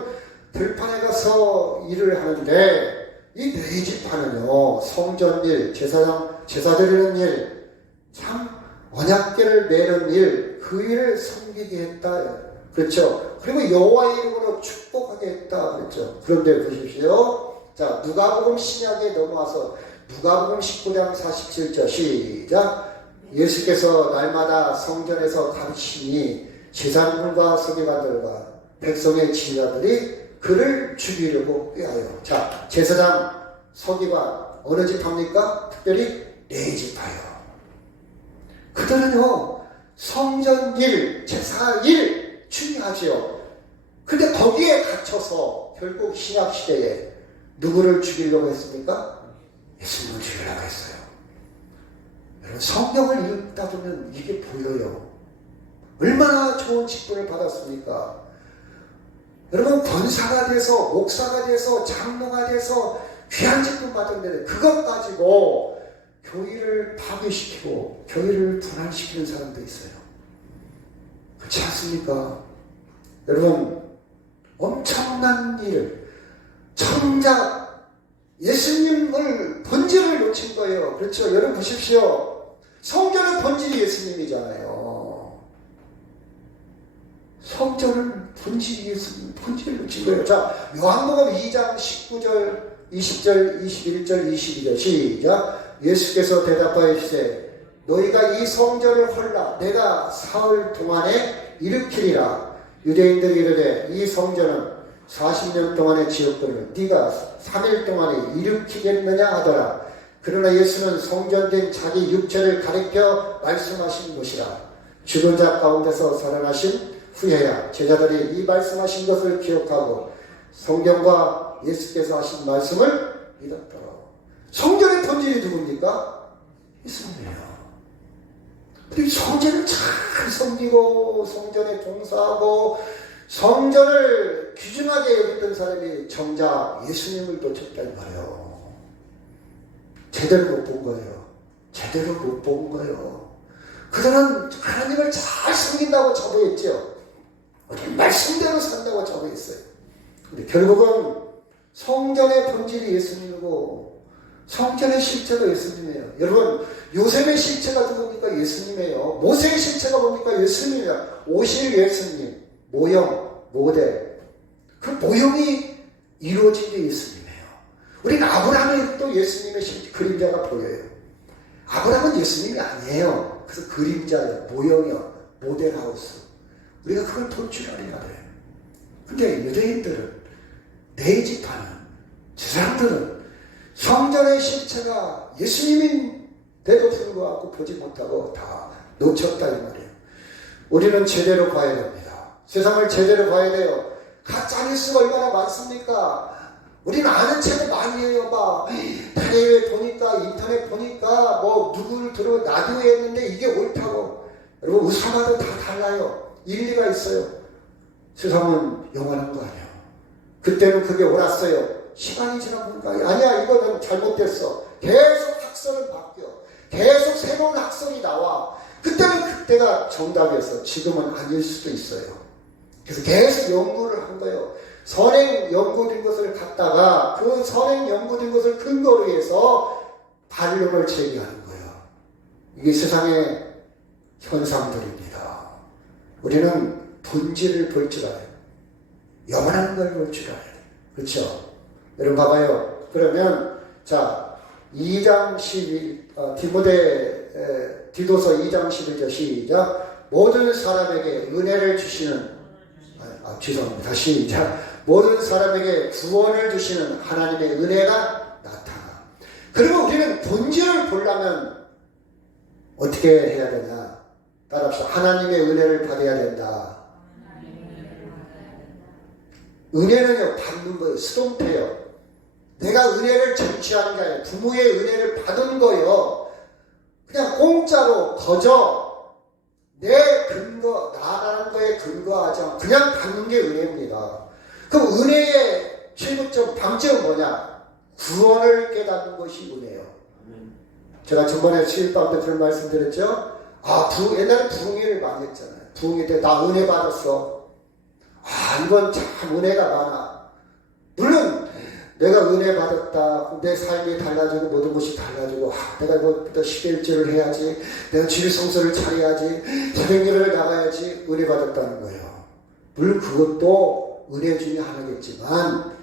들판에 가서 일을 하는데 이 네 지파는요, 성전 일, 제사 드리는 일, 참 언약궤를 매는 일, 그 일을 섬기게 했다. 그렇죠? 그리고 여호와의 이름으로 축복하게 했다. 그렇죠? 그런데 보십시오. 자, 누가복음 신약에 넘어와서 누가복음 19장 47절 시작. 예수께서 날마다 성전에서 가르치니 제사장들과 서기관들과 백성의 지휘자들이 그를 죽이려고 꾀하여. 자, 제사장, 서기관 어느 집 합니까? 특별히 네 집 하여. 그들은요 성전 일, 제사 일 중요하지요. 근데 거기에 갇혀서 결국 신약 시대에 누구를 죽이려고 했습니까? 예수님을 죽이려고 했어요. 여러분, 성경을 읽다 보면 이게 보여요. 얼마나 좋은 직분을 받았습니까? 여러분, 권사가 돼서 목사가 돼서 장로가 돼서 귀한 직분 받은데 그것 가지고 교회를 파괴시키고 교회를 분할시키는 사람도 있어요. 그렇지 않습니까? 여러분, 엄청난 일, 정작 예수님을 본질을 놓친 거예요. 그렇죠? 여러분 보십시오. 성전의 본질이 예수님이잖아요. 성전은 본질이 예수님, 본질을 놓친 거예요. 자, 요한복음 2장 19절, 20절, 21절, 22절 시작. 예수께서 대답하여 이르시되 너희가 이 성전을 헐라 내가 사흘 동안에 일으키리라. 유대인들이 이르되 이 성전은 40년 동안의 지었거늘 네가 3일 동안에 일으키겠느냐 하더라. 그러나 예수는 성전된 자기 육체를 가리켜 말씀하신 것이라. 죽은 자 가운데서 살아나신 후에야 제자들이 이 말씀하신 것을 기억하고 성경과 예수께서 하신 말씀을 믿었더라. 성전의 본질이 누굽니까? 예수님이에요. 우리 성전을 잘 섬기고 성전에 봉사하고 성전을 귀중하게 여겼던 사람이 정작 예수님을 놓쳤다는 거예요. 제대로 못 본 거예요. 제대로 못 본 거예요. 그들은 하나님을 잘 섬긴다고 자부했죠. 말씀대로 산다고 자부했어요. 근데 결국은 성전의 본질이 예수님이고 성전의 실체가 예수님이에요. 여러분, 요셉의 실체가 누굽니까? 예수님이에요. 모세의 실체가 뭡니까? 예수님이에요. 오실 예수님, 모형, 모델. 그 모형이 이루어진 게 예수님이에요. 우리는 아브라함의 또 예수님의 실체, 그림자가 보여요. 아브라함은 예수님이 아니에요. 그래서 그림자예요. 모형이요. 모델하우스. 우리가 그걸 볼 줄 알아야 돼요. 근데 유대인들은, 네 집하는 제사장들은 성전의 실체가 예수님인데도 불구하고 보지 못하고 다 놓쳤다 이 말이에요. 우리는 제대로 봐야 됩니다. 세상을 제대로 봐야 돼요. 가짜 뉴스가 얼마나 많습니까? 우리는 아는 책을 많이 해요. 막 다리에 보니까 인터넷 보니까 뭐 누구를 들어 라디오에 했는데 이게 옳다고. 여러분, 의사마다 다 달라요. 일리가 있어요. 세상은 영원한 거 아니에요. 그때는 그게 옳았어요. 시간이 지나보니까 아니야, 이거는 잘못됐어. 계속 학설은 바뀌어. 계속 새로운 학설이 나와. 그때는 그때가 정답이었어. 지금은 아닐 수도 있어요. 그래서 계속 연구를 한 거예요. 선행 연구된 것을 갖다가 그 선행 연구된 것을 근거로 해서 반론을 제기하는 거예요. 이게 세상의 현상들입니다. 우리는 본질을 볼 줄 알아요. 영원한 걸 볼 줄 알아요. 그렇죠? 여러분 봐봐요. 그러면 자 2장 12 디도서 2장 11절 시작. 모든 사람에게 은혜를 주시는 죄송합니다. 시작. 모든 사람에게 구원을 주시는 하나님의 은혜가 나타나. 그리고 우리는 본질을 보려면 어떻게 해야 되냐? 따라합시다. 하나님의 은혜를 받아야 된다. 은혜는요, 받는 거예요. 수동태요. 내가 은혜를 쟁취하는 게 아니라 부모의 은혜를 받은 거예요. 그냥 공짜로 거저 내 근거, 나라는 거에 근거하지 않고 그냥 받는 게 은혜입니다. 그럼 은혜의 최고점, 방점은 뭐냐? 구원을 깨닫는 것이 은혜예요. 제가 저번에 수일밤 때 그런 말씀 드렸죠? 옛날에 부흥회를 많이 했잖아요. 부흥회 때 나 은혜 받았어. 이건 참 은혜가 많아. 물론 내가 은혜 받았다. 내 삶이 달라지고 모든 것이 달라지고 내가 이것부터 11조를 해야지. 내가 주일 성서를 차려야지. 새벽기도를 나가야지. 은혜 받았다는 거예요. 물론 그것도 은혜 중에 하나겠지만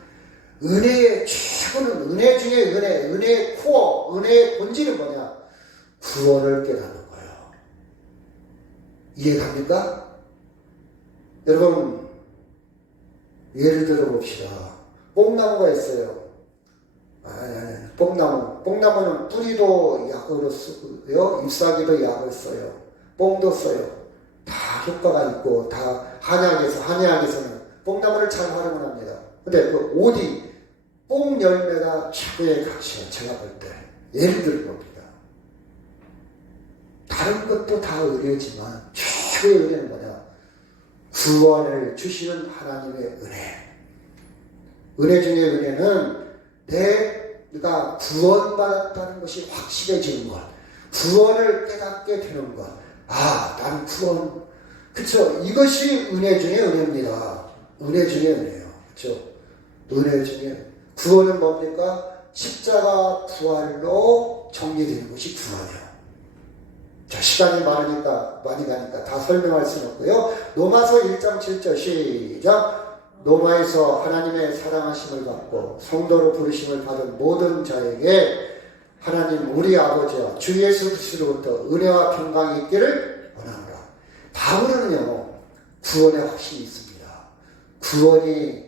은혜의 최고는 은혜 중에 은혜, 은혜의 코어, 은혜의 본질은 뭐냐? 구원을 깨닫는 거예요. 이해갑니까? 여러분, 예를 들어 봅시다. 뽕나무가 있어요. 뽕나무는 뿌리도 약으로 쓰고요, 잎사귀도 약을 써요. 뽕도 써요. 다 효과가 있고, 다 한의학에서는 뽕나무를 잘 활용을 합니다. 근데 그 오디, 뽕 열매가 최고의 가치예요. 제가 볼 때. 예를 들어 봅니다. 다른 것도 다 은혜지만, 최고의 은혜는 뭐냐? 구원을 주시는 하나님의 은혜. 은혜 중에 은혜는 내가 구원받았다는 것이 확실해지는 것, 구원을 깨닫게 되는 것. 아, 나는 구원. 그쵸? 이것이 은혜 중에 은혜입니다. 은혜 중에 은혜예요. 그쵸? 은혜 중에. 구원은 뭡니까? 십자가 부활로 정리되는 것이 구원이에요. 자, 시간이 많이 가니까 다 설명할 수는 없고요. 로마서 1장 7절 시작. 로마에서 하나님의 사랑하심을 받고 성도로 부르심을 받은 모든 자에게 하나님 우리 아버지와 주 예수 그리스도로부터 은혜와 평강이 있기를 원하노라. 바울은요, 구원의 확신이 있습니다. 구원이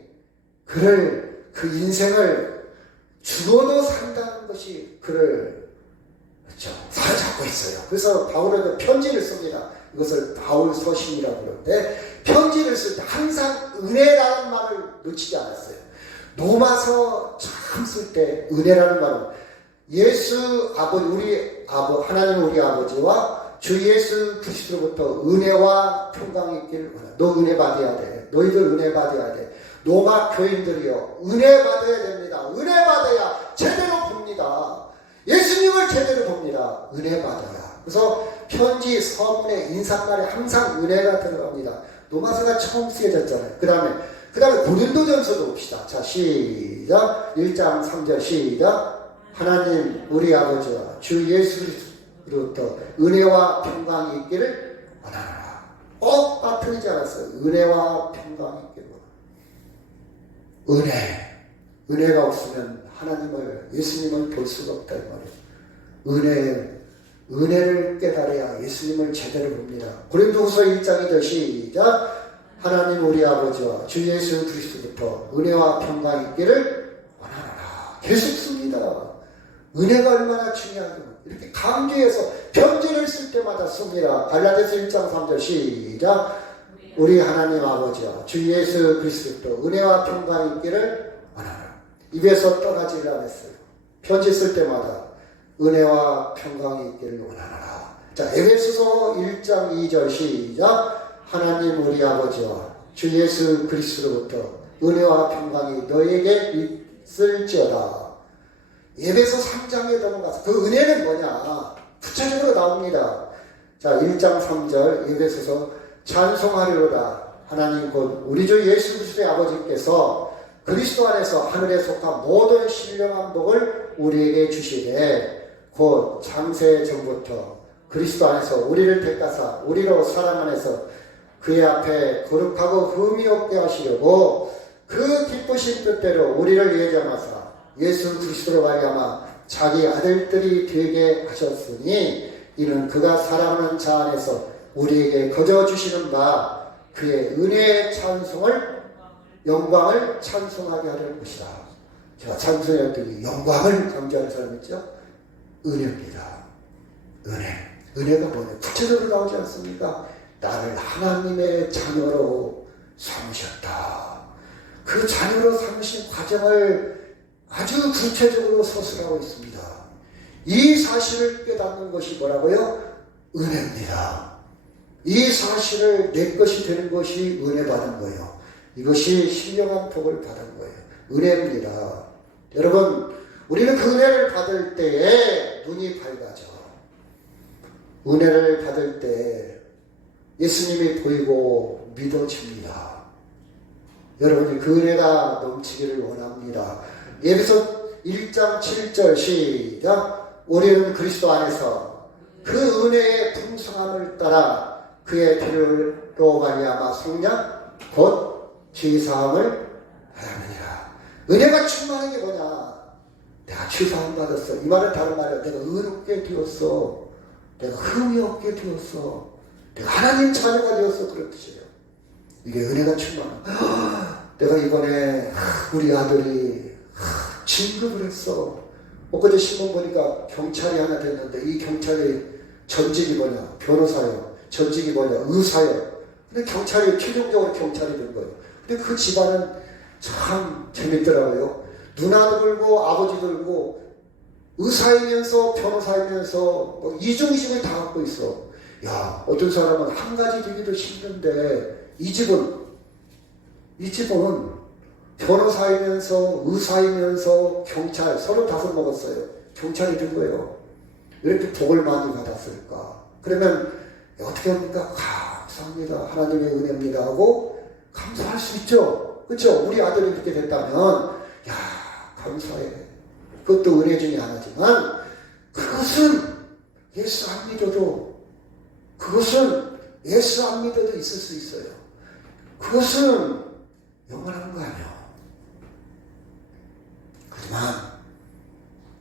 그 인생을 죽어도 산다는 것이 그를 사로잡고 있어요. 그래서 바울은 편지를 씁니다. 이것을 바울 서신이라고 그러는데, 편지를 쓸 때 항상 은혜라는 말을 놓치지 않았어요. 로마서 참 쓸 때 은혜라는 말은 예수 아버지, 하나님 우리 아버지와 주 예수 그리스도로부터 은혜와 평강이 있기를 원한다. 너 은혜 받아야 돼. 너희들 은혜 받아야 돼. 로마 교인들이요, 은혜 받아야 됩니다. 은혜 받아야 제대로 봅니다. 예수님을 제대로 봅니다. 은혜 받아야. 그래서 편지, 서문의 인사말에 항상 은혜가 들어갑니다. 로마서가 처음 쓰여졌잖아요. 그 다음에 고린도전서도 봅시다. 자, 시작. 1장 3절 시작. 하나님 우리 아버지와 주 예수 그리스도로부터 은혜와 평강이 있기를 원하노라. 빠뜨리지 않았어요. 은혜와 평강이 있기를 원하노라. 은혜가 없으면 하나님을, 예수님을 볼 수가 없다 이 말이에요. 은혜를 깨달아야 예수님을 제대로 봅니다. 고린도후서 1장 2절 시작. 하나님 우리 아버지와 주 예수 그리스도부터 은혜와 평강이 있기를 원하노라. 계속 씁니다. 은혜가 얼마나 중요하고 이렇게 강조해서 편지를 쓸 때마다 씁니다. 갈라디아서 1장 3절 시작. 우리 하나님 아버지와 주 예수 그리스도부터 은혜와 평강이 있기를 원하노라. 입에서 떠나지를 않았어요. 편지 쓸 때마다 은혜와 평강이 있기를 원하노라. 자, 에베소서 1장 2절 시작. 하나님 우리 아버지와 주 예수 그리스도로부터 은혜와 평강이 너에게 있을지어다. 에베소 3장에 넘어가서 그 은혜는 뭐냐? 구체적으로 나옵니다. 자, 1장 3절 에베소서 찬송하리로다. 하나님 곧 우리 주 예수 그리스도의 아버지께서 그리스도 안에서 하늘에 속한 모든 신령한 복을 우리에게 주시되 곧 창세 전부터 그리스도 안에서 우리를 택하사 우리로 사랑 안에서 그의 앞에 거룩하고 흠이 없게 하시려고 그 기쁘신 뜻대로 우리를 예정하사 예수 그리스도로 말미암아 자기 아들들이 되게 하셨으니 이는 그가 사랑하는 자 안에서 우리에게 거저 주시는 바 그의 은혜의 영광을 찬송하게 하려는 것이다. 제가 찬송했더니 영광을 강조하는 사람 있죠? 은혜입니다. 은혜가 뭐냐? 구체적으로 나오지 않습니까? 나를 하나님의 자녀로 삼으셨다. 그 자녀로 삼으신 과정을 아주 구체적으로 서술하고 있습니다. 이 사실을 깨닫는 것이 뭐라고요? 은혜입니다. 이 사실을 내 것이 되는 것이 은혜 받은 거예요. 이것이 신령한 복을 받은 거예요. 은혜입니다. 여러분, 우리는 그 은혜를 받을 때에 눈이 밝아져. 은혜를 받을 때 예수님이 보이고 믿어집니다. 여러분이 그 은혜가 넘치기를 원합니다. 에베소 1장 7절 시작. 우리는 그리스도 안에서 그 은혜의 풍성함을 따라 그의 피로 말미암아 속량 곧 죄사함을 바라느니라. 은혜가 충만한 게 뭐냐? 내가 취사함 받았어. 이 말은 다른 말이야. 내가 의롭게 되었어. 내가 흠이 없게 되었어. 내가 하나님 자녀가 되었어. 그런 뜻이에요. 이게 은혜가 충만한. 내가 이번에 우리 아들이 진급을 했어. 엊그제 신문 보니까 경찰이 하나 됐는데 이 경찰이 전직이 뭐냐? 변호사예요. 전직이 뭐냐? 의사예요. 근데 경찰이 최종적으로 경찰이 된 거예요. 근데 그 집안은 참 재밌더라고요. 누나도 들고 아버지도 들고 의사이면서 변호사이면서 뭐 이중이중을 다 갖고 있어. 야, 어떤 사람은 한 가지 되기도 힘든데 이 집은 변호사이면서 의사이면서 경찰 35 먹었어요. 경찰이 된 거예요. 왜 이렇게 복을 많이 받았을까? 그러면 어떻게 합니까? 감사합니다. 하나님의 은혜입니다 하고 감사할 수 있죠. 그렇죠? 우리 아들이 이렇게 됐다면 야, 감사해. 그것도 은혜 중에 하나지만 그것은 예수 안 믿어도 있을 수 있어요. 그것은 영원한 거 아니에요. 하지만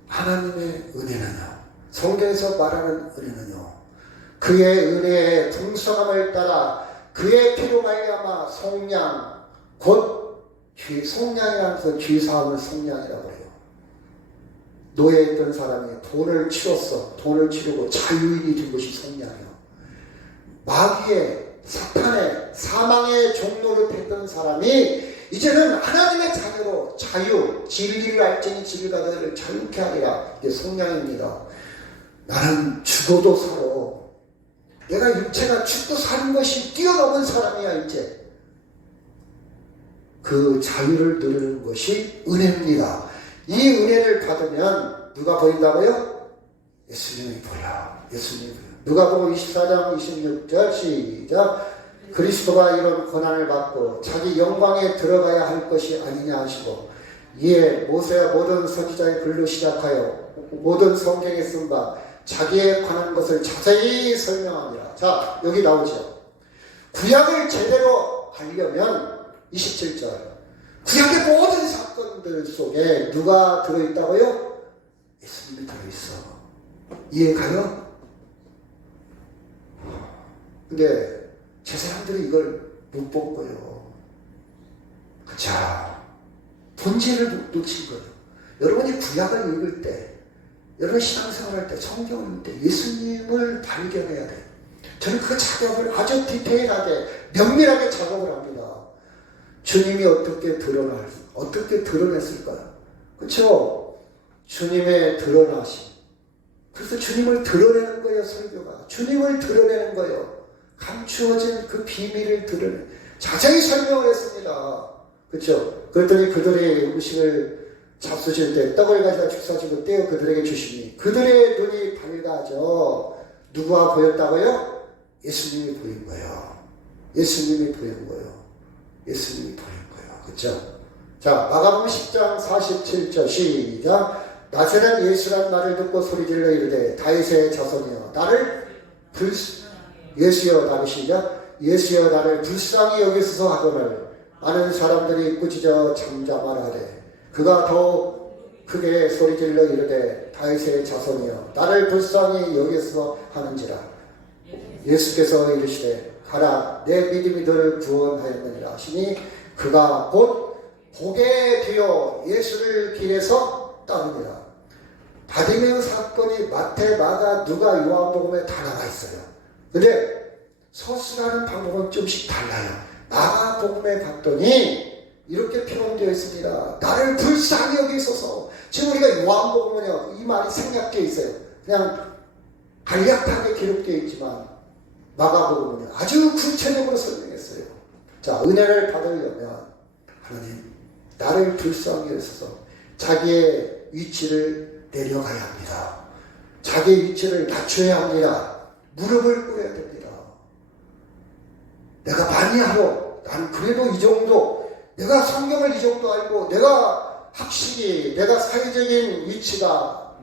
하나님의 은혜는요, 성경에서 말하는 은혜는요, 그의 은혜의 풍성함을 따라 그의 피로 말미암아 속량, 곧 속량이라면서 죄사함을 속량이라고 해요. 노예했던 사람이 돈을 치르고 자유인이 된 것이 속량이에요. 마귀의 사탄의 사망의 종로를 했던 사람이 이제는 하나님의 자녀로 진리를 알지니 진리가 너희를 자유케 하리라. 이게 속량입니다. 나는 죽어도 살아. 내가 육체가 죽고 사는 것이 뛰어넘은 사람이야. 이제 그 자유를 누리는 것이 은혜입니다. 이 은혜를 받으면 누가 보인다고요? 예수님이 보여. 예수님이 보여. 누가복음 24장 26절 시작. 그리스도가 이런 고난을 받고 자기 영광에 들어가야 할 것이 아니냐 하시고, 이에 모세와 모든 선지자의 글로 시작하여 모든 성경에 쓴 바 자기에 관한 것을 자세히 설명합니다. 자, 여기 나오죠. 구약을 제대로 알려면 27절. 구약의 모든 사건들 속에 누가 들어있다고요? 예수님이 들어있어. 이해가요? 근데 제 사람들이 이걸 못 본 거예요. 자, 본질을 놓친 거예요. 여러분이 구약을 읽을 때, 여러분 신앙생활할 때, 성경을 읽을 때 예수님을 발견해야 돼. 저는 그 작업을 아주 디테일하게 면밀하게 작업을 합니다. 주님이 어떻게 드러냈을까요? 그렇죠? 주님의 드러나심. 그래서 주님을 드러내는 거예요. 설교가 주님을 드러내는 거예요. 감추어진 그 비밀을 드러내 자세히 설명을 했습니다. 그렇죠? 그랬더니 그들의 음식을 잡수실 때 떡을 가져다 축사지고 떼어 그들에게 주시니 그들의 눈이 밝아져. 누가 보였다고요? 예수님이 보인 거예요. 예수님이 보인 거예요. 예수님이 보인 거예요. 그렇죠? 자, 마가복음 10장 47절 시작. 나세는 예수란 말을 듣고 소리질러 이르되 다윗의 자손이여 나를 예수여 나를 시작. 예수여 나를 불쌍히 여기소서 하거늘 많은 사람들이 꾸짖어 잠잠하라되 그가 더 크게 소리질러 이르되 다윗의 자손이여 나를 불쌍히 여기소서 하는지라. 예수께서 이르시되 가라 내 믿음이 너를 구원하였느니라 하시니 그가 곧 보게 되어 예수를 길에서 따릅니다. 바디메오 사건이 마태, 마가, 누가, 요한복음에 다 나와 있어요. 근데 서술하는 방법은 좀씩 달라요. 마가복음에 봤더니 이렇게 표현되어 있습니다. 나를 불쌍히 여기소서. 지금 우리가 요한복음은요, 이 말이 생략되어 있어요. 그냥 간략하게 기록되어 있지만 마가복음은 아주 구체적으로 설명했어요. 자, 은혜를 받으려면 하나님 나를 불쌍히 여기소서. 자기의 위치를 내려가야 합니다. 자기의 위치를 낮춰야 합니다. 무릎을 꿇어야 됩니다. 내가 많이 알아. 난 그래도 이 정도, 내가 성경을 이 정도 알고, 내가 학식이, 내가 사회적인 위치가,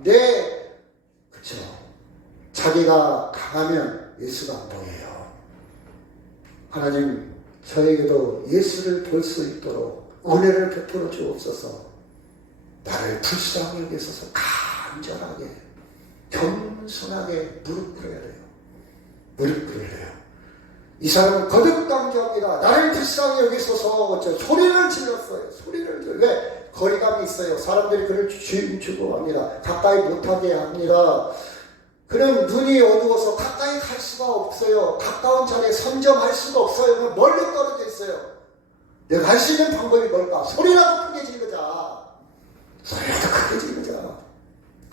그쵸. 자기가 강하면 예수가 안 보여요. 하나님, 저에게도 예수를 볼 수 있도록 은혜를 베풀어 주옵소서. 나를 불쌍히 여기소서 간절하게 겸손하게 무릎 꿇어야 돼요. 무릎 꿇어야 돼요. 이 사람은 거듭강조합니다. 나를 불쌍히 여기소서 소리를 질렀어요. 소리를 질러. 왜? 거리감이 있어요. 사람들이 그를 주인 추구합니다. 가까이 못하게 합니다. 그는 눈이 어두워서 가까이 갈 수가 없어요. 가까운 자리에 선점할 수가 없어요. 멀리 떨어져 있어요. 내가 할 수 있는 방법이 뭘까? 소리라도 크게 지르자. 소리라도 크게 지르자.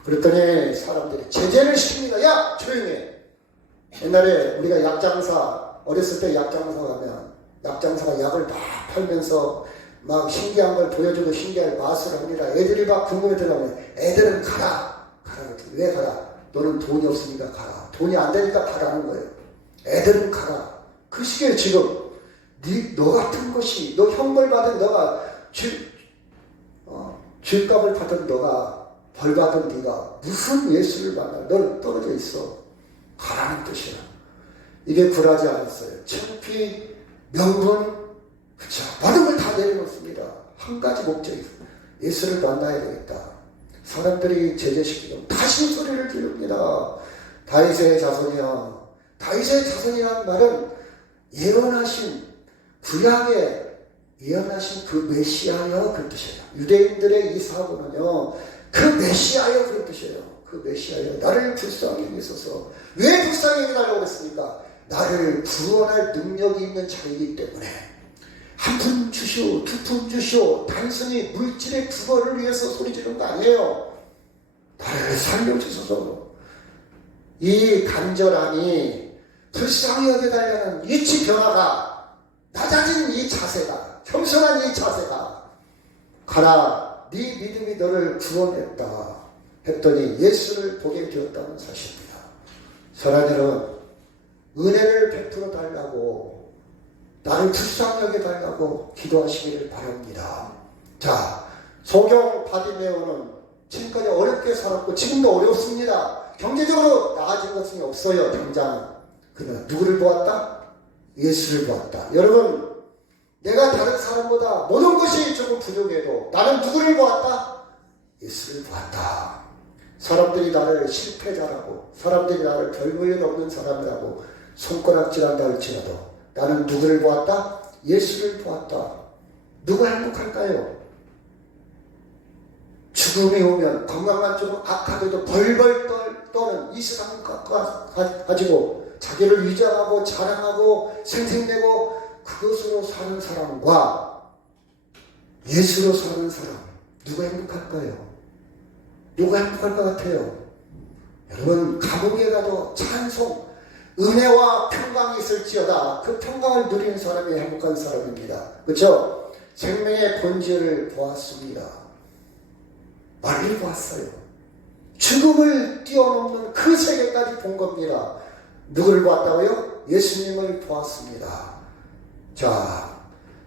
그랬더니 사람들이 제재를 시킵니다. 야! 조용히 해. 옛날에 우리가 약장사, 어렸을 때 약장사 가면 약장사가 약을 막 팔면서 막 신기한 걸 보여주고 신기한 맛을 합니다. 애들이 막 궁금해 들어가면 애들은 가라. 가라. 왜 가라? 너는 돈이 없으니까 가라. 돈이 안 되니까 가라는 거예요. 애들은 가라. 그 시기에 지금 너 같은 것이, 너 형벌 받은 너가 죄값을 받은 너가 벌 받은 네가 무슨 예수를 만나? 넌 떨어져 있어. 가라는 뜻이야. 이게 굴하지 않았어요. 창피, 명분, 그쵸. 모든 걸 다 내려놓습니다. 한 가지 목적이 있어요. 예수를 만나야 되겠다. 사람들이 제재시키고 다시 소리를 지릅니다. 다윗의 자손이야. 다윗의 자손이라는 말은 예언하신, 구약에 예언하신 그 메시아여 그 뜻이에요. 유대인들의 이 사고는요, 그 메시아여 그 뜻이에요. 그 메시아여. 나를 불쌍히 여기소서. 왜 불쌍히 여기달라고 그랬습니까? 나를 구원할 능력이 있는 자이기 때문에. 한 푼 주시오, 두 푼 주시오. 단순히 물질의 구원을 위해서 소리 지르는 거 아니에요. 나를 살려주소서. 이 간절함이 불쌍히 여겨달라는 위치 변화가, 낮아진 이 자세가, 겸손한 이 자세가, 가라, 네 믿음이 너를 구원했다 했더니 예수를 보게 되었다는 사실입니다. 사랑하는 여러분, 은혜를 베풀어 달라고, 나를 불쌍히 여겨달라고 기도하시기를 바랍니다. 자, 소경 바디메오는 지금까지 어렵게 살았고 지금도 어렵습니다. 경제적으로 나아진 것은 없어요. 당장. 그러나 누구를 보았다? 예수를 보았다. 여러분, 내가 다른 사람보다 모든 것이 조금 부족해도 나는 누구를 보았다? 예수를 보았다. 사람들이 나를 실패자라고, 사람들이 나를 별 볼일 없는 사람이라고 손가락질한다 할지라도 나는 누구를 보았다? 예수를 보았다. 누가 행복할까요? 죽음이 오면 건강만 조금 악하게도 벌벌 떠는 이 세상을 가지고 자기를 위장하고 자랑하고 생색내고 그것으로 사는 사람과 예수로 사는 사람, 누가 행복할까요? 누가 행복할 것 같아요? 여러분, 감옥에 가도 찬송, 은혜와 평강이 있을지어다. 그 평강을 누리는 사람이 행복한 사람입니다. 그렇죠? 생명의 본질을 보았습니다. 멀리 보았어요. 죽음을 뛰어넘는 그 세계까지 본 겁니다. 누구를 보았다고요? 예수님을 보았습니다. 자,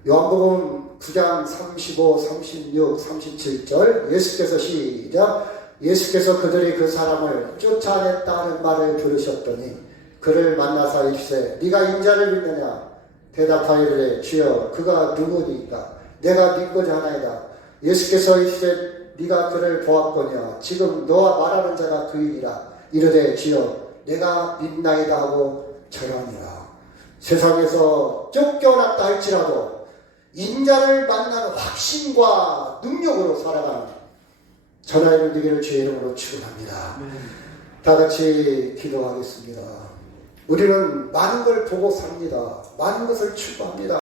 요한복음 9장 35, 36, 37절 예수께서 시작. 예수께서 그들이 그 사람을 쫓아냈다는 말을 들으셨더니 그를 만나사 이르시되 네가 인자를 믿느냐? 대답하이르되 주여 그가 누구니까? 내가 믿고자 하나이다. 예수께서 이르시되 네가 그를 보았거냐? 지금 너와 말하는 자가 그이니라. 이르되 주여 내가 믿나이다 하고 절하니라. 세상에서 쫓겨났다 할지라도 인자를 만나는 확신과 능력으로 살아가는 저나 이름 되기를 주의 이름으로 축원합니다. 다 같이 기도하겠습니다. 우리는 많은 걸 보고 삽니다. 많은 것을 추구합니다.